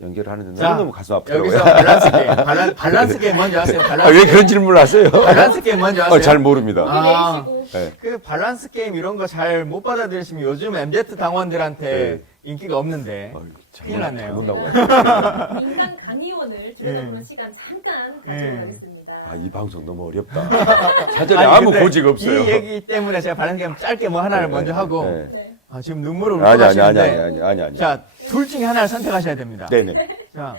연결하는데 자, 너무 가슴 아프더라고요. 여기서 밸런스 게임. 밸런스 게임 먼저 하세요. 밸런스 왜 게임. 그런 질문을 하세요? 밸런스 게임 먼저 하세요. 잘 모릅니다. 아. 내리시고 네. 그 밸런스 게임 이런 거 잘 못 받아들이시면 요즘 MZ 당원들한테 네. 인기가 없는데 큰일 났네요. 잘못 나온 것 같아요. 인간 강의원을 들여다보는 시간 잠깐 예. 가져보겠습니다. 이 방송 너무 어렵다. 사전에 아무 근데 고지가 없어요. 이 얘기 때문에 제가 밸런스 게임 짧게 뭐 하나를 네, 먼저 네, 하고 네. 네. 지금 눈물을 아니. 울컥하시는데 자, 둘 중에 하나를 선택하셔야 됩니다. 네네. 자,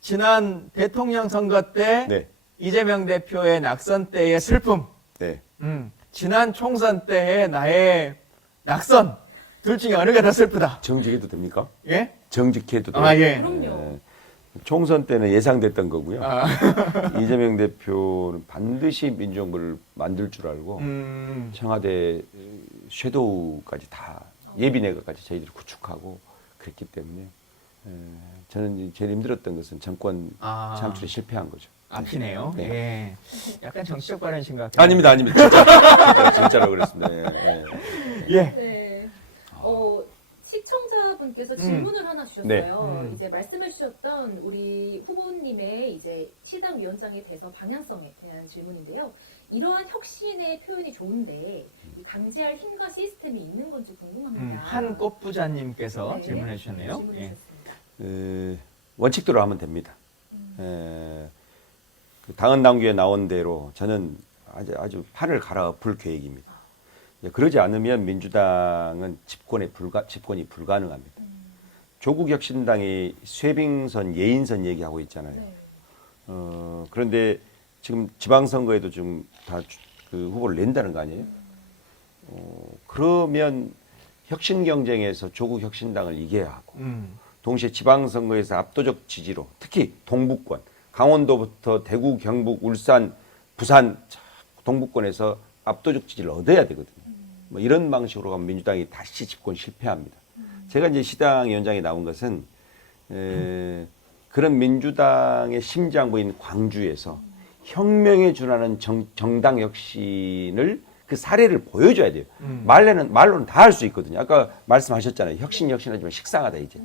지난 대통령 선거 때 네. 이재명 대표의 낙선 때의 슬픔, 네. 지난 총선 때의 나의 낙선, 둘 중에 어느 게 더 슬프다? 정직해도 됩니까? 예? 정직해도 돼요. 예. 그럼요. 총선 때는 예상됐던 거고요. 아. 이재명 대표는 반드시 민주정부를 만들 줄 알고 청와대 섀도우까지 다 예비내각까지 저희들이 구축하고 그랬기 때문에 저는 제일 힘들었던 것은 정권 창출에 실패한 거죠. 아프네요. 네. 예. 약간 정치적 발언이신 것 같아요. 아닙니다. 진짜로 그랬습니다. 예. 예. 네. 시청자분께서 질문을 하나 주셨어요. 네. 이제 말씀해 주셨던 우리 후보님의 이제 시당위원장에 대해서 방향성에 대한 질문인데요. 이러한 혁신의 표현이 좋은데 이 강제할 힘과 시스템이 있는 건지 궁금합니다. 한 꽃부자님께서 네. 질문해 주셨네요. 질문해 예. 주셨습니다. 원칙대로 하면 됩니다. 그 당헌 당규에 나온 대로 저는 아주 판을 갈아엎을 계획입니다. 그러지 않으면 민주당은 집권이 불가능합니다. 조국혁신당이 쇄빙선, 예인선 얘기하고 있잖아요. 네. 그런데 지금 지방선거에도 좀 다 그 후보를 낸다는 거 아니에요? 그러면 혁신 경쟁에서 조국혁신당을 이겨야 하고 동시에 지방선거에서 압도적 지지로 특히 동북권, 강원도부터 대구, 경북, 울산, 부산 동북권에서 압도적 지지를 얻어야 되거든요. 뭐 이런 방식으로 가면 민주당이 다시 집권 실패합니다. 제가 이제 시당위원장에 나온 것은 그런 민주당의 심장부인 광주에서 혁명에 준하는 정당 혁신을 그 사례를 보여줘야 돼요. 말로는 다 할 수 있거든요. 아까 말씀하셨잖아요. 혁신하지만 식상하다 이제.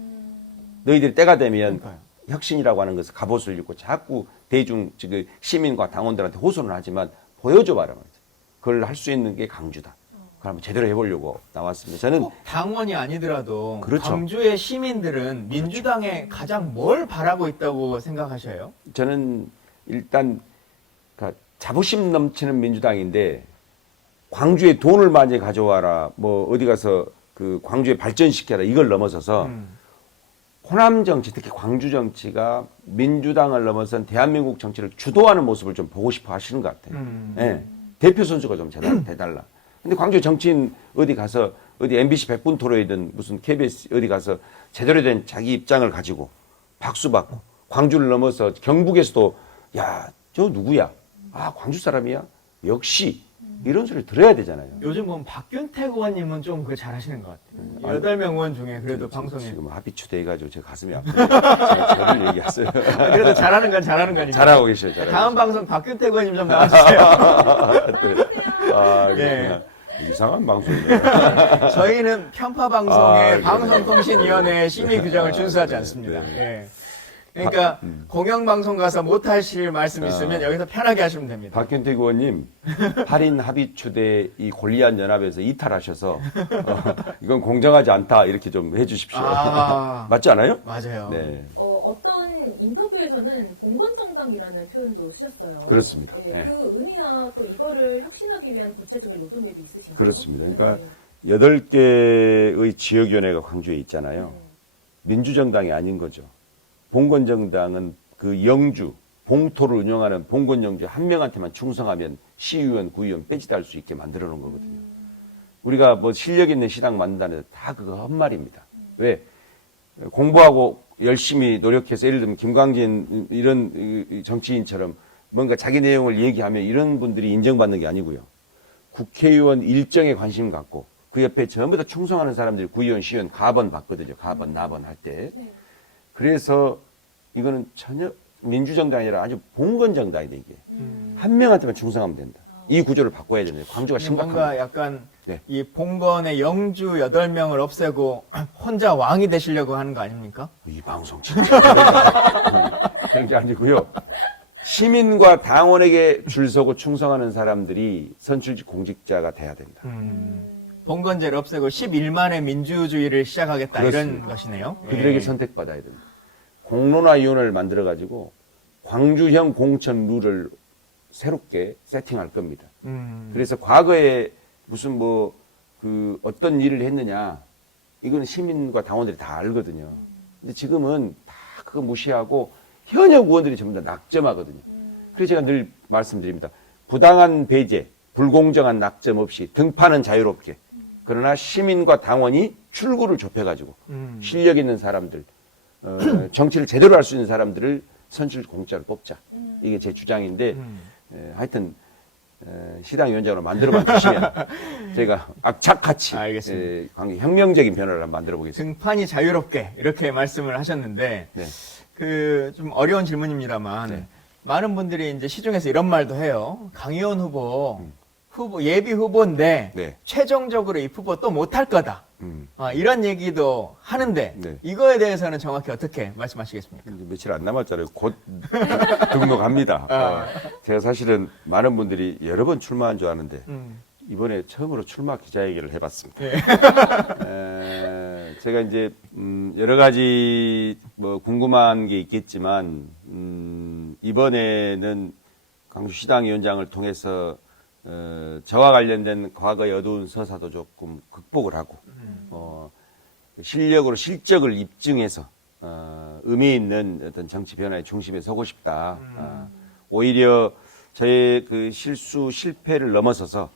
너희들이 때가 되면 그러니까요. 혁신이라고 하는 것을 갑옷을 입고 자꾸 대중 지금 시민과 당원들한테 호소는 하지만 보여줘봐라 말이죠. 그걸 할 수 있는 게 강주다. 그걸 한번 제대로 해보려고 나왔습니다. 저는 꼭 당원이 아니더라도 그렇죠. 광주의 시민들은 민주당에 가장 뭘 바라고 있다고 생각하셔요? 저는 일단 그러니까 자부심 넘치는 민주당인데 광주에 돈을 많이 가져와라. 뭐 어디 가서 그 광주에 발전시켜라. 이걸 넘어서서 호남 정치, 특히 광주 정치가 민주당을 넘어선 대한민국 정치를 주도하는 모습을 좀 보고 싶어 하시는 것 같아요. 예. 대표 선수가 좀 대달라. 근데 광주 정치인 어디 가서 어디 MBC 100분 토론이든 무슨 KBS 어디 가서 제대로 된 자기 입장을 가지고 박수 받고 광주를 넘어서 경북에서도 야, 저 누구야? 광주 사람이야? 역시 이런 소리를 들어야 되잖아요. 요즘 보면 박균택 의원님은 좀 그거 잘하시는 것 같아요. 8명 의원 중에 그래도 방송에. 지금 합의추대 해가지고 제 가슴이 아프고 저를 얘기했어요. 그래도 잘하는 건 잘하는 거니까. 잘하고 계셔요. 잘하고 다음 방송 박균택 의원님 좀 나와주세요. 네. 이상한 방송이네요. 저희는 편파 방송의 네. 방송통신위원회의 심의 규정을 준수하지 않습니다. 네. 예. 그러니까 공영방송 가서 못하실 말씀 있으면 여기서 편하게 하시면 됩니다. 박균택 의원님, 8인 합의추대 이 골리앗 연합에서 이탈하셔서 이건 공정하지 않다 이렇게 좀 해주십시오. 맞지 않아요? 맞아요. 네. 어떤 최근 인터뷰에서는 봉건정당이라는 표현도 쓰셨어요. 그렇습니다. 예, 네. 그 의미나 또 이거를 혁신하기 위한 구체적인 로드맵이 있으신가요? 그렇습니다. 그러니까 네. 8개의 지역위원회가 광주에 있잖아요. 민주정당이 아닌 거죠. 봉건정당은 그 영주, 봉토를 운영하는 봉건영주 한 명한테만 충성하면 시의원, 구의원 빼지도 수 있게 만들어 놓은 거거든요. 우리가 뭐 실력 있는 시당 만든다는 다 그거 헛말입니다. 왜? 공부하고 열심히 노력해서 예를 들면 김광진 이런 정치인처럼 뭔가 자기 내용을 얘기하면 이런 분들이 인정받는 게 아니고요. 국회의원 일정에 관심 갖고 그 옆에 전부 다 충성하는 사람들이 구의원, 시의원 가번 받거든요. 가번, 나번 할 때. 네. 그래서 이거는 전혀 민주정당이 아니라 아주 봉건정당이다 이게. 한 명한테만 충성하면 된다. 이 구조를 바꿔야 됩니다. 광주가 심각합니다. 뭔가 약간 네. 이 봉건의 영주 8명을 없애고 혼자 왕이 되시려고 하는 거 아닙니까? 이 방송 진짜 그런 게 아니고요. 시민과 당원에게 줄 서고 충성하는 사람들이 선출직 공직자가 돼야 된다. 봉건제를 없애고 11만의 민주주의를 시작하겠다 이런 그렇습니다. 것이네요. 그들에게 선택받아야 됩니다. 공론화위원회를 만들어가지고 광주형 공천 룰을 새롭게 세팅할 겁니다. 그래서 과거에 무슨 뭐 그 어떤 일을 했느냐 이거는 시민과 당원들이 다 알거든요. 근데 지금은 다 그거 무시하고 현역 의원들이 전부 다 낙점하거든요. 그래서 제가 늘 말씀드립니다. 부당한 배제, 불공정한 낙점 없이 등판은 자유롭게. 그러나 시민과 당원이 출구를 좁혀가지고 실력 있는 사람들, 정치를 제대로 할 수 있는 사람들을 선출 공짜로 뽑자. 이게 제 주장인데 하여튼 시당위원장으로 만들어만 주시면 제가 악착같이 알겠습니다. 혁명적인 변화를 한번 만들어 보겠습니다. 등판이 자유롭게 이렇게 말씀을 하셨는데 네. 그 좀 어려운 질문입니다만 네. 많은 분들이 이제 시중에서 이런 말도 해요. 강의원 후보 예비 후보인데 네. 최종적으로 이 후보 또 못할 거다. 이런 얘기도 하는데 네. 이거에 대해서는 정확히 어떻게 말씀하시겠습니까? 이제 며칠 안 남았잖아요. 곧 등록합니다. 제가 사실은 많은 분들이 여러 번 출마한 줄 아는데 이번에 처음으로 출마 기자회견을 해봤습니다. 제가 이제 여러 가지 뭐 궁금한 게 있겠지만 이번에는 광주시당위원장을 통해서 저와 관련된 과거의 어두운 서사도 조금 극복을 하고 실력으로 실적을 입증해서 의미 있는 어떤 정치 변화의 중심에 서고 싶다. 오히려 저의 그 실패를 넘어서서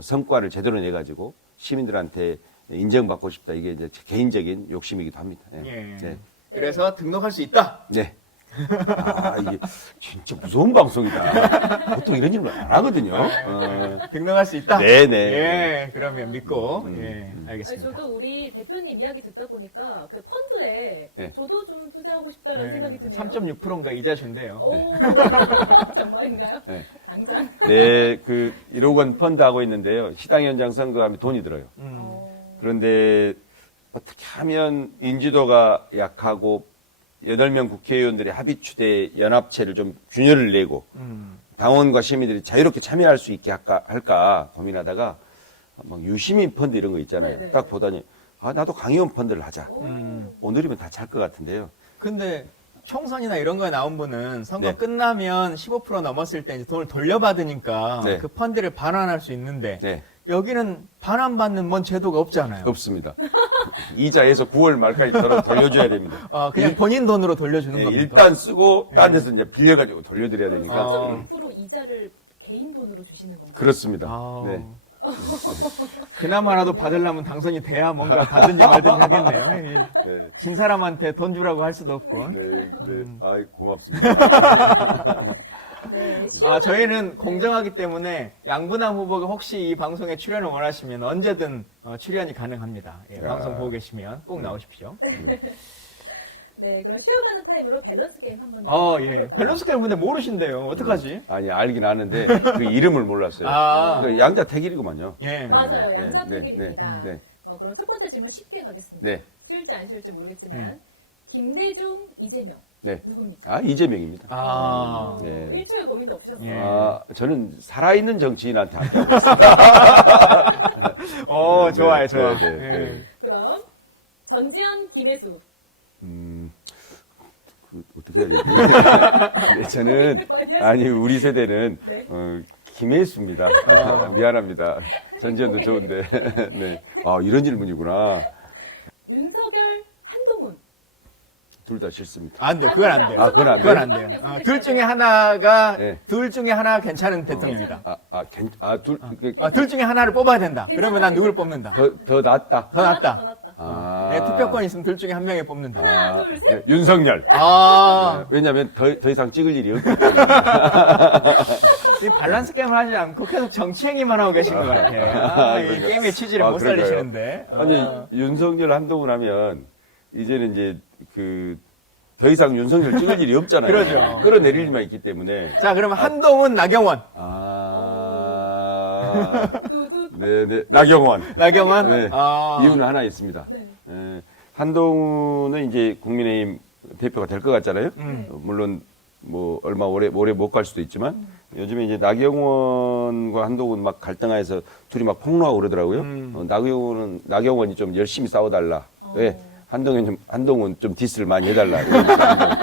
성과를 제대로 내 가지고 시민들한테 인정받고 싶다. 이게 이제 제 개인적인 욕심이기도 합니다. 예. 네. 그래서 등록할 수 있다. 네. 이게 진짜 무서운 방송이다. 보통 이런 일을 안 하거든요. 등록할 수 있다. 네네. 예, 그러면 믿고 예, 아니, 알겠습니다. 저도 우리 대표님 이야기 듣다 보니까 그 펀드에 네. 저도 좀 투자하고 싶다는 생각이 드네요. 3.6%인가 이자 준대요. 오, 정말인가요? 네. 당장. 네, 그 1억 원 펀드 하고 있는데요. 시당위원장 선거하면 돈이 들어요. 그런데 어떻게 하면 인지도가 약하고 8명 국회의원들의 합의추대 연합체를 좀 균열을 내고 당원과 시민들이 자유롭게 참여할 수 있게 할까 고민하다가 막 유시민 펀드 이런 거 있잖아요. 네네. 딱 보더니 나도 강의원 펀드를 하자. 오늘이면 다 찰 것 같은데요. 근데 총선이나 이런 거에 나온 분은 선거 네. 끝나면 15% 넘었을 때 이제 돈을 돌려받으니까 네. 그 펀드를 반환할 수 있는데 네, 여기는 반환받는 뭔 제도가 없잖아요. 없습니다. 이자에서 9월 말까지 돌려줘야 됩니다. 그냥 본인 돈으로 돌려주는 네, 겁니까? 일단 쓰고 딴 데서 이제 빌려가지고 돌려드려야 되니까. 4.6% 이자를 개인 돈으로 주시는 건가요? 그렇습니다. 아, 네. 그나마라도 받으려면 당선이 돼야 뭔가 받든지 말든지 하겠네요. 예. 네. 진 사람한테 돈 주라고 할 수도 없고. 네, 아이, 고맙습니다. 네, 저희는 공정하기 때문에 양분남 후보가 혹시 이 방송에 출연을 원하시면 언제든 출연이 가능합니다. 예, 야. 방송 보고 계시면 꼭 나오십시오. 네, 그럼 쉬어가는 타임으로 밸런스 게임 한번. 예. 밸런스 게임 근데 모르신대요. 어떡하지? 아니, 알긴 아는데 그 이름을 몰랐어요. 아. 그 양자택일이구만요. 예. 맞아요, 네, 양자택일입니다. 네, 네. 그럼 첫 번째 질문 쉽게 가겠습니다. 네. 쉬울지 안 쉬울지 모르겠지만 김대중, 이재명 네. 누굽니까? 이재명입니다. 네. 1초의 고민도 없으셨어요. 예. 저는 살아있는 정치인한테 함께하고 있습니다. 좋아요, 네, 좋아. 네, 네, 예. 네. 그럼 전지현, 김혜수. 어떻게 해야 되지? 네, 저는 아니 우리 세대는 네. 김혜수입니다. 미안합니다. 전지현도 좋은데. 네. 아 이런 질문이구나. 윤석열, 한동훈. 둘 다 싫습니다. 안 돼요. 그건 안 돼요. 아, 그건 안 그건 돼요? 안 돼요. 둘 중에 하나가 네. 둘 중에 하나 괜찮은 대통령이다. 둘 중에 하나를 뽑아야 된다. 그러면 난 누굴 뽑는다. 더 낫다. 더 낫다. 더 낫다. 아. 네, 투표권 있으면 둘 중에 한 명에 뽑는다. 하나, 둘, 셋. 네, 윤석열. 아, 왜냐하면 더 이상 찍을 일이 없기 때문에. 이 밸런스 게임을 하지 않고 계속 정치 행위만 하고 계신 것 같아요. 이 그러니까. 게임의 취지를 못 그러니까요. 살리시는데. 아니 윤석열 한동훈 하면 이제는 이제 더 이상 윤석열 찍을 일이 없잖아요. 그러죠. 끌어내릴 일만 있기 때문에. 자, 그러면 한동훈, 나경원. 두두. 네네. 나경원. 나경원. 네. 아. 이유는 하나 있습니다. 네. 한동훈은 이제 국민의힘 대표가 될 것 같잖아요. 물론 뭐 얼마 오래 못 갈 수도 있지만 요즘에 이제 나경원과 한동훈 막 갈등하여서 둘이 막 폭로하고 그러더라고요. 나경원이 좀 열심히 싸워달라. 왜? 한동훈 좀 디스를 많이 해달라.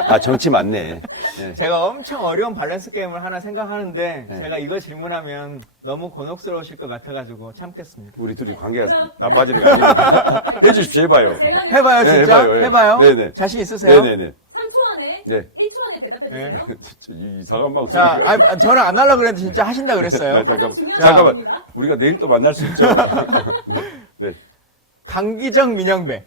아 정치 맞네. 네. 제가 엄청 어려운 밸런스 게임을 하나 생각하는데 네. 제가 이거 질문하면 너무 곤혹스러우실 것 같아가지고 참겠습니다. 우리 둘이 관계가 나빠지는 거 아닙니까? 해주십시오, 해봐요. 제가 해봐요, 네, 진짜? 해봐요, 예. 해봐요? 네네. 자신 있으세요? 네네네. 3초 안에, 네. 1초 안에 대답해 주세요. 진짜 이상한 방송. 자, 저는 안 하려고 그랬는데 진짜 하신다 그랬어요. 잠깐만. 우리가 내일 또 만날 수 있죠. 네. 강기정, 민영배.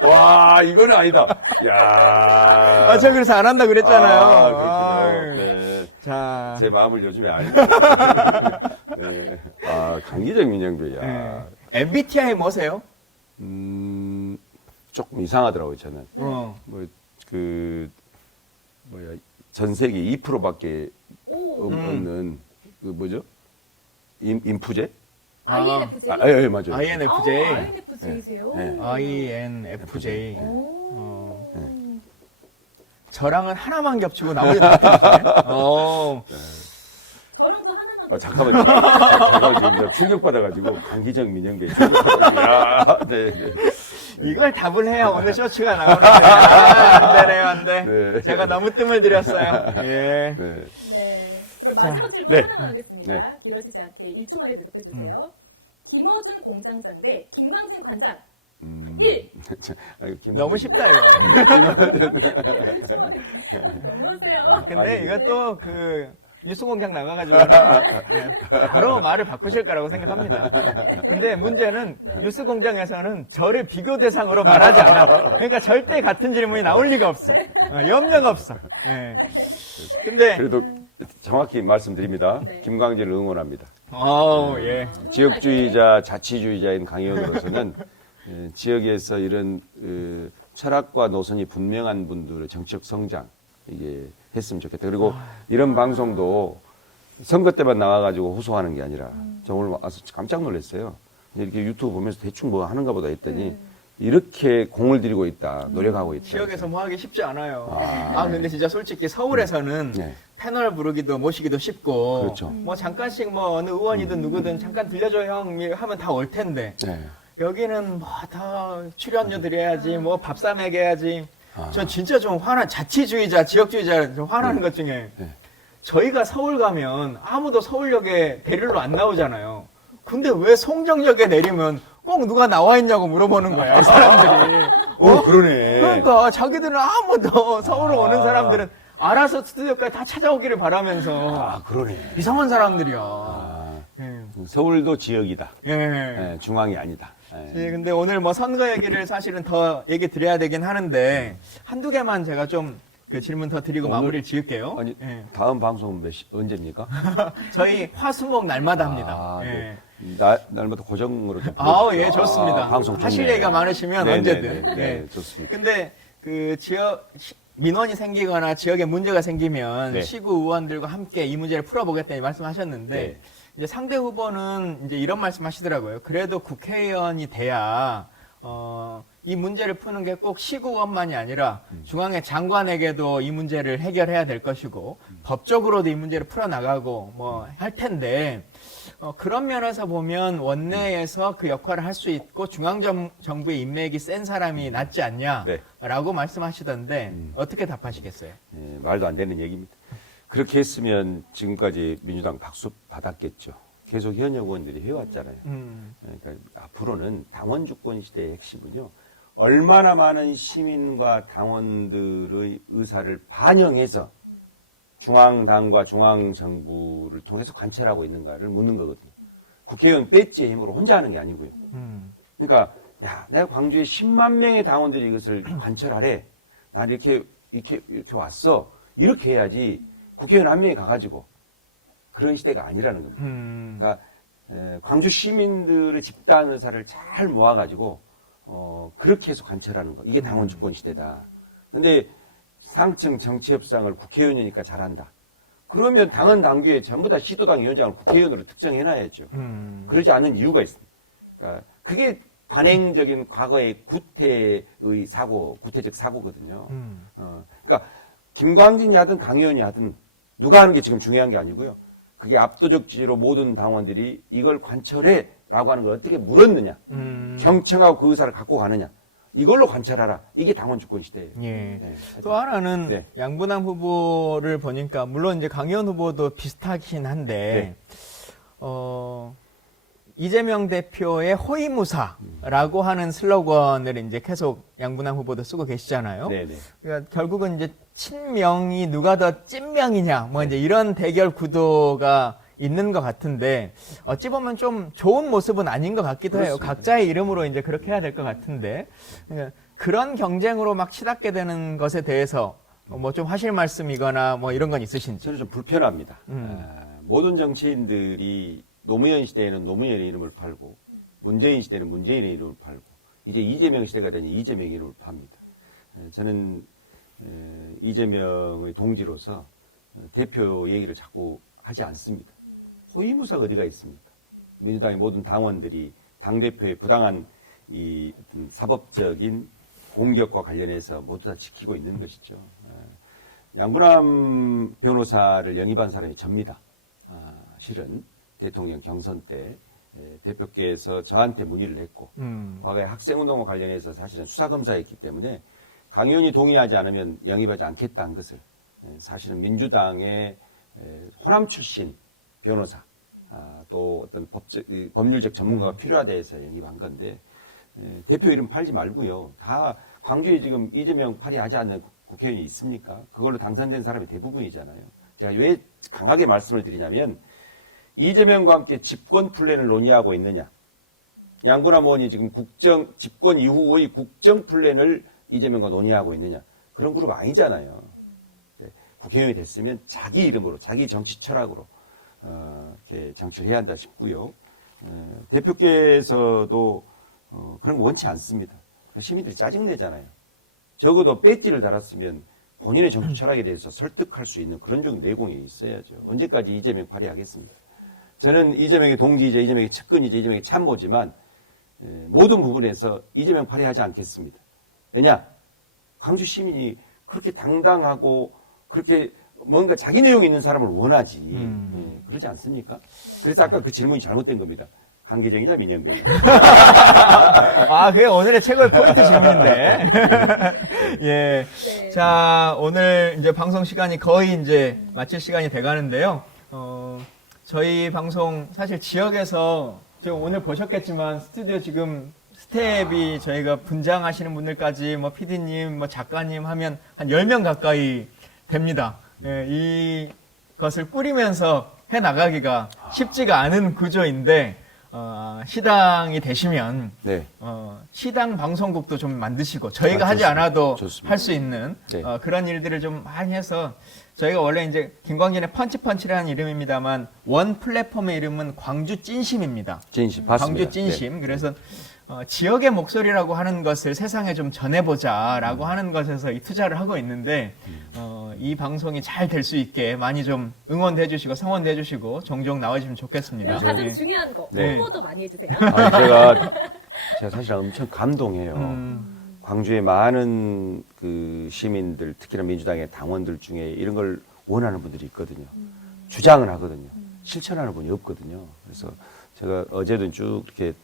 와, 이거는 아니다. 야. 저 그래서 안 한다 그랬잖아요. 아, 아유. 그렇군요. 네. 자. 제 마음을 요즘에 아니까. 네. 아, 강기정 민영배야. 네. MBTI 뭐세요? 조금 이상하더라고요, 저는. 전 세계 2%밖에 오, 없는, 뭐죠? 인프제? INFJ? 예, 맞아요. INFJ. INFJ세요? 네. INFJ. 오. 저랑은 하나만 겹치고 나머지 다 틀리시네. 저랑도 하나만. 잠깐만, 지금 충격받아가지고, 강기정 민영배. 야, 네. 이걸 답을 해야 오늘 쇼츠가 나오는데. 안 되네요, 안 돼. 네. 제가 너무 뜸을 들였어요. 예. 네. 네. 그럼 마지막 질문 네. 하나만 하겠습니다. 네. 길어지지 않게 1초 만에 대답해 주세요. 김어준 공장장 대 김광진 관장. 1. 너무 쉽다, 이거. 1초 만에 너무하세요. 근데 이것도 뉴스 공장 나가가지고 바로 말을 바꾸실 거라고 생각합니다. 근데 문제는 뉴스 공장에서는 저를 비교 대상으로 말하지 않아. 그러니까 절대 같은 질문이 나올 리가 없어. 염려가 없어. 예. 근데 그래도 정확히 말씀드립니다. 네. 김광진을 응원합니다. 예. 지역주의자, 자치주의자인 강의원으로서는 지역에서 이런 철학과 노선이 분명한 분들의 정치적 성장 이게 했으면 좋겠다. 그리고 이런 방송도 선거 때만 나와가지고 호소하는 게 아니라 저 오늘 와서 깜짝 놀랐어요. 이렇게 유튜브 보면서 대충 뭐 하는가 보다 했더니 이렇게 공을 들이고 있다, 노력하고 있다. 지역에서 뭐 하기 쉽지 않아요. 근데 진짜 솔직히 서울에서는 네. 패널 부르기도 모시기도 쉽고 그렇죠. 뭐 잠깐씩 뭐 어느 의원이든 누구든 잠깐 들려줘 형 하면 다 올 텐데 네. 여기는 뭐 다 출연료 드려야지 뭐 밥사 먹여야지 저 진짜 좀 자치주의자 지역주의자 좀 화나는 것 중에 네. 저희가 서울 가면 아무도 서울역에 대리로 안 나오잖아요. 근데 왜 송정역에 내리면 꼭 누가 나와 있냐고 물어보는 거야 이 사람들이. 그러네. 그러니까 자기들은 아무도 서울 오는 사람들은 알아서 스튜디오까지 다 찾아오기를 바라면서 그러네. 이상한 사람들이야. 예. 서울도 지역이다. 예. 중앙이 아니다. 예, 근데 오늘 뭐 선거 얘기를 사실은 더 얘기 드려야 되긴 하는데 한두 개만 제가 좀 그 질문 더 드리고 오늘- 마무리를 지을게요. 아니, 예. 다음 방송은 언제입니까? 저희 화수목 날마다 합니다. 네. 예. 날마다 고정으로 좀 예, 좋습니다. 방송 좋네. 하실 얘기가 많으시면 네, 언제든. 네, 네, 예. 네, 좋습니다. 근데 그 지역 민원이 생기거나 지역에 문제가 생기면 네. 시구 의원들과 함께 이 문제를 풀어보겠다는 말씀하셨는데 네. 이제 상대 후보는 이제 이런 말씀하시더라고요. 그래도 국회의원이 돼야 이 문제를 푸는 게 꼭 시구의원만이 아니라 중앙의 장관에게도 이 문제를 해결해야 될 것이고 법적으로도 이 문제를 풀어나가고 뭐 할 텐데 그런 면에서 보면 원내에서 그 역할을 할 수 있고 중앙정부의 인맥이 센 사람이 낫지 않냐라고 말씀하시던데 어떻게 답하시겠어요? 예, 말도 안 되는 얘기입니다. 그렇게 했으면 지금까지 민주당 박수 받았겠죠. 계속 현역 의원들이 해왔잖아요. 그러니까 앞으로는 당원 주권 시대의 핵심은요. 얼마나 많은 시민과 당원들의 의사를 반영해서 중앙당과 중앙정부를 통해서 관철하고 있는가를 묻는 거거든요. 국회의원 배지의 힘으로 혼자 하는 게 아니고요. 그러니까 야, 내가 광주에 10만 명의 당원들이 이것을 관철하래. 난 이렇게 왔어. 이렇게 해야지 국회의원 한 명이 가가지고 그런 시대가 아니라는 겁니다. 그러니까 광주 시민들의 집단 의사를 잘 모아가지고 그렇게 해서 관철하는 거. 이게 당원 주권 시대다. 근데 상층 정치 협상을 국회의원이니까 잘한다. 그러면 당헌 당규에 전부 다 시도당 위원장을 국회의원으로 특정해놔야죠. 그러지 않은 이유가 있습니다. 그러니까 그게 관행적인 과거의 구태의 사고, 구태적 사고거든요. 그러니까 김광진이 하든 강의원이 하든 누가 하는 게 지금 중요한 게 아니고요. 그게 압도적 지지로 모든 당원들이 이걸 관철해라고 하는 걸 어떻게 물었느냐. 경청하고 그 의사를 갖고 가느냐. 이걸로 관찰하라. 이게 당원 주권 시대예요. 예. 네. 또 하나는 네. 양분남 후보를 보니까 물론 이제 강의원 후보도 비슷하긴 한데 이재명 대표의 호위무사라고 하는 슬로건을 이제 계속 양분남 후보도 쓰고 계시잖아요. 네, 네. 그러니까 결국은 이제 친명이 누가 더 찐명이냐 뭐 이제 이런 대결 구도가 있는 것 같은데 어찌 보면 좀 좋은 모습은 아닌 것 같기도 해요. 그렇습니다. 각자의 이름으로 이제 그렇게 해야 될 것 같은데 그러니까 그런 경쟁으로 막 치닫게 되는 것에 대해서 뭐 좀 하실 말씀이거나 뭐 이런 건 있으신지. 저는 좀 불편합니다. 모든 정치인들이 노무현 시대에는 노무현의 이름을 팔고 문재인 시대는 문재인의 이름을 팔고 이제 이재명 시대가 되니 이재명의 이름을 팝니다. 저는 이재명의 동지로서 대표 얘기를 자꾸 하지 않습니다. 호위무사가 어디가 있습니까? 민주당의 모든 당원들이 당대표의 부당한 이 어떤 사법적인 공격과 관련해서 모두 다 지키고 있는 것이죠. 양분남 변호사를 영입한 사람이 접니다. 실은 대통령 경선 때 대표께서 저한테 문의를 했고 과거에 학생운동과 관련해서 사실은 수사검사였기 때문에 강 의원이 동의하지 않으면 영입하지 않겠다는 것을 사실은 민주당의 호남 출신 변호사 또 어떤 법률적 전문가가 필요하다 해서 영입한 건데 대표 이름 팔지 말고요. 다 광주에 지금 이재명 발의하지 않는 국회의원이 있습니까? 그걸로 당선된 사람이 대부분이잖아요. 제가 왜 강하게 말씀을 드리냐면 이재명과 함께 집권 플랜을 논의하고 있느냐. 양분남 의원이 지금 집권 이후의 국정 플랜을 이재명과 논의하고 있느냐. 그런 그룹 아니잖아요. 국회의원이 됐으면 자기 이름으로, 자기 정치 철학으로 이렇게 정치를 해야 한다 싶고요. 대표께서도 그런 거 원치 않습니다. 시민들이 짜증내잖아요. 적어도 배지를 달았으면 본인의 정치 철학에 대해서 설득할 수 있는 그런 정도 내공이 있어야죠. 언제까지 이재명 발의하겠습니까? 저는 이재명의 동지이자 이재명의 측근이자 이재명의 참모지만 모든 부분에서 이재명 발의하지 않겠습니다. 왜냐? 광주 시민이 그렇게 당당하고 그렇게 뭔가 자기 내용이 있는 사람을 원하지. 그러지 않습니까? 그래서 아까 그 질문이 잘못된 겁니다. 강계정이냐 민영배냐. 그게 오늘의 최고의 포인트 질문인데. 예. 네. 자, 오늘 이제 방송 시간이 거의 이제 마칠 시간이 돼 가는데요. 저희 방송 사실 지역에서 지금 오늘 보셨겠지만 스튜디오 지금 스텝이 저희가 분장하시는 분들까지 뭐 PD님, 뭐 작가님 하면 한 10명 가까이 됩니다. 예, 이것을 꾸리면서 해 나가기가 쉽지가 않은 구조인데 시당이 되시면 네. 시당 방송국도 좀 만드시고 저희가 하지 좋습니다. 않아도 좋습니다. 할 수 있는 네. 그런 일들을 좀 많이 해서 저희가 원래 이제 김광진의 펀치펀치라는 이름입니다만 원 플랫폼의 이름은 광주 찐심입니다. 진심 봤습니다. 광주 찐심. 그래서 지역의 목소리라고 하는 것을 세상에 좀 전해보자라고 하는 것에서 이 투자를 하고 있는데 이 방송이 잘 될 수 있게 많이 좀 응원도 해주시고 성원도 해주시고 종종 나와주시면 좋겠습니다. 그리고 가장 예. 중요한 거 네. 홍보도 많이 해주세요. 제가 사실 엄청 감동해요. 광주의 많은 그 시민들, 특히나 민주당의 당원들 중에 이런 걸 원하는 분들이 있거든요. 주장을 하거든요. 실천하는 분이 없거든요. 그래서 제가 어제도 쭉 이렇게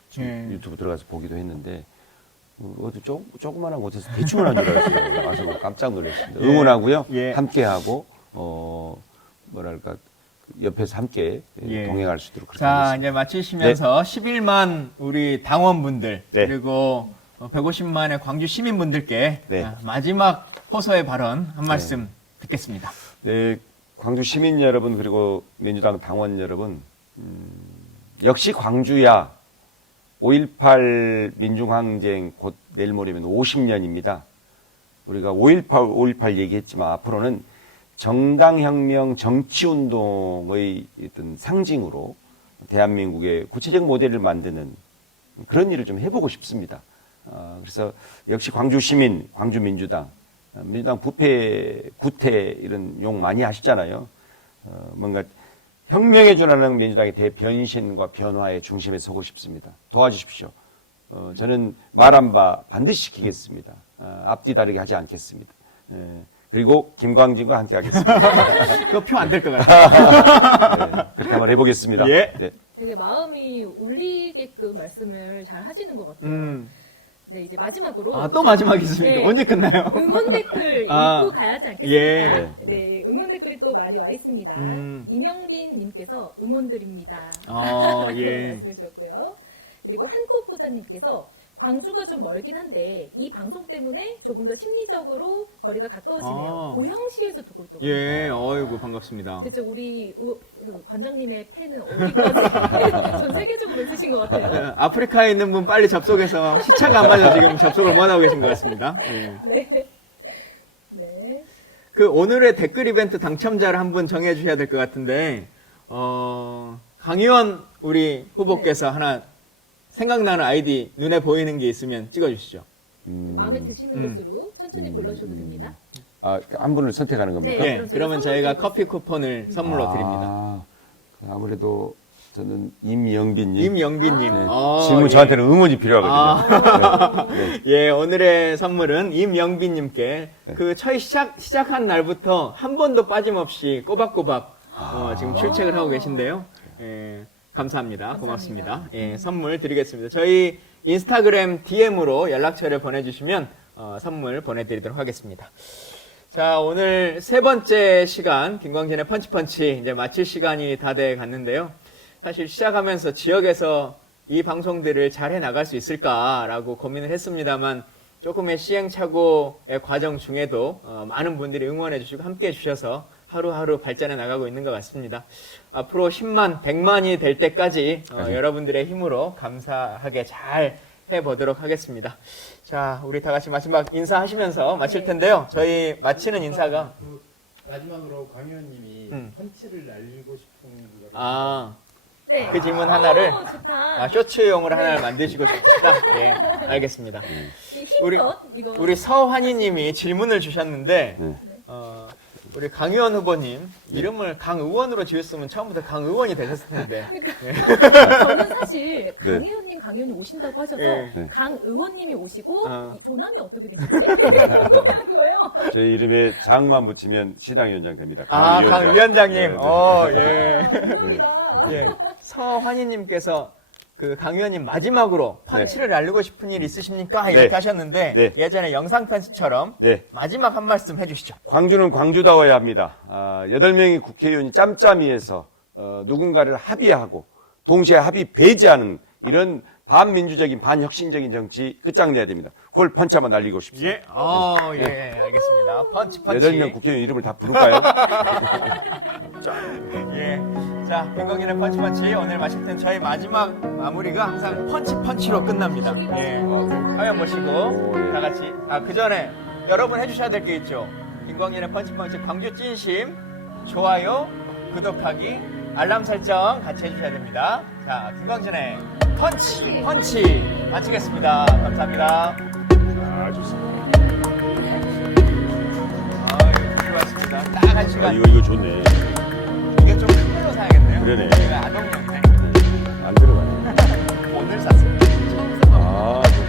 유튜브 들어가서 보기도 했는데 어디 조그마한 곳에서 대충 하는 줄 알았어요. 와서 깜짝 놀랐습니다. 응원하고요. 함께하고 뭐랄까 옆에서 함께 동행할 수 있도록 그렇게 자, 하겠습니다. 이제 마치시면서 11만 우리 당원분들 그리고 150만의 광주 시민분들께 마지막 호소의 발언 한 말씀 듣겠습니다. 네, 광주 시민 여러분 그리고 민주당 당원 여러분, 역시 광주야 5.18 민중항쟁 곧 내일 모레면 50년입니다. 우리가 5.18 얘기했지만 앞으로는 정당혁명 정치운동의 어떤 상징으로 대한민국의 구체적 모델을 만드는 그런 일을 좀 해보고 싶습니다. 그래서 역시 광주 시민, 광주 민주당 부패, 구태 이런 욕 많이 하시잖아요. 뭔가 혁명에 준하는 민주당의 대변신과 변화의 중심에 서고 싶습니다. 도와주십시오. 저는 말한 바 반드시 지키겠습니다. 앞뒤 다르게 하지 않겠습니다. 그리고 김광진과 함께 하겠습니다. 그거 표 안 될 것 같아요. 네, 그렇게 한번 해보겠습니다. 예. 네. 되게 마음이 울리게끔 말씀을 잘 하시는 것 같아요. 네, 이제 마지막으로. 또 마지막이 있습니다. 네. 언제 끝나요? 응원 댓글 읽고 가야지 않겠습니까? 네, 응원 댓글이 또 많이 와 있습니다. 이명빈님께서 응원드립니다. 말씀해 주셨고요. 그리고 한꽃보자님께서 광주가 좀 멀긴 한데 이 방송 때문에 조금 더 심리적으로 거리가 가까워지네요. 고양시에서 듣고 있다고. 어이구 반갑습니다. 대체 우리 관장님의 팬은 어디까지 전 세계적으로 있으신 것 같아요. 아프리카에 있는 분 빨리 접속해서 시차가 안 맞아서 지금 접속을 못 하고 계신 것 같습니다. 네. 네. 그 오늘의 댓글 이벤트 당첨자를 한 분 정해 주셔야 될 것 같은데 강의원 우리 후보께서 하나 생각나는 아이디 눈에 보이는 게 있으면 찍어주시죠. 마음에 드시는 것으로 천천히 골라주셔도 됩니다. 한 분을 선택하는 겁니까? 네. 그러면 저희가 커피 쿠폰을 선물로 드립니다. 아무래도 저는 임영빈님. 임영빈님. 네. 질문 저한테는 응원이 필요하거든요. 네. 오늘의 선물은 임영빈님께 그 처음 시작한 날부터 한 번도 빠짐없이 꼬박꼬박 지금 출첵을 하고 계신데요. 감사합니다. 고맙습니다. 선물 드리겠습니다. 저희 인스타그램 DM으로 연락처를 보내주시면 선물 보내드리도록 하겠습니다. 자, 오늘 세 번째 시간 김광진의 펀치펀치 이제 마칠 시간이 다 돼 갔는데요. 사실 시작하면서 지역에서 이 방송들을 잘 해나갈 수 있을까라고 고민을 했습니다만 조금의 시행착오의 과정 중에도 많은 분들이 응원해 주시고 함께해 주셔서 하루하루 발전해 나가고 있는 것 같습니다. 앞으로 10만, 100만이 될 때까지 여러분들의 힘으로 감사하게 잘 해보도록 하겠습니다. 자, 우리 다 같이 마지막 인사하시면서 마칠 텐데요. 저희 마치는 인사가 마지막으로 강 의원님이 펀치를 날리고 싶은 거를 네. 그 질문 하나를 좋다. 쇼츠용으로 하나를 만드시고 싶다. 예, 알겠습니다. 우리 서환희님이 질문을 주셨는데 우리 강 의원 후보님 이름을 강 의원으로 지었으면 처음부터 강 의원이 되셨을 텐데. 저는 사실 강 의원님, 강 의원님 오신다고 하셔서 강 의원님이 오시고 조남이 어떻게 되셨지? 궁금한 거예요. 제 이름에 장만 붙이면 시당위원장 됩니다. 강 위원장님. 운명이다. 서환희님께서 그 강 의원님 마지막으로 펀치를 날리고 싶은 일 있으십니까? 이렇게 하셨는데 예전에 영상 편지처럼 마지막 한 말씀 해주시죠. 광주는 광주다워야 합니다. 8명의 국회의원이 짬짬이해서 누군가를 합의하고 동시에 합의 배제하는 이런 반민주적인 반혁신적인 정치 끝장내야 됩니다. 그걸 펀치 한번 날리고 싶습니다. 알겠습니다. 펀치. 8명 국회의원 이름을 다 부를까요? 자, 김광진의 펀치펀치 오늘 마실 땐 저희 마지막 마무리가 항상 펀치펀치로 끝납니다. 화면 보시고 다 같이. 그 전에 여러분 해주셔야 될 게 있죠. 김광진의 펀치펀치 광주 찐심 좋아요, 구독하기, 알람 설정 같이 해주셔야 됩니다. 자, 김광진의 펀치 마치겠습니다. 감사합니다. 좋습니다. 수고하셨습니다. 딱 한 시간. 이거 좋네. 이게 좀 큰 걸로 사야겠네요. 그러네. 제가 아동용인데 안 들어가네. 오늘 샀어요. 처음 써봐. 좋다.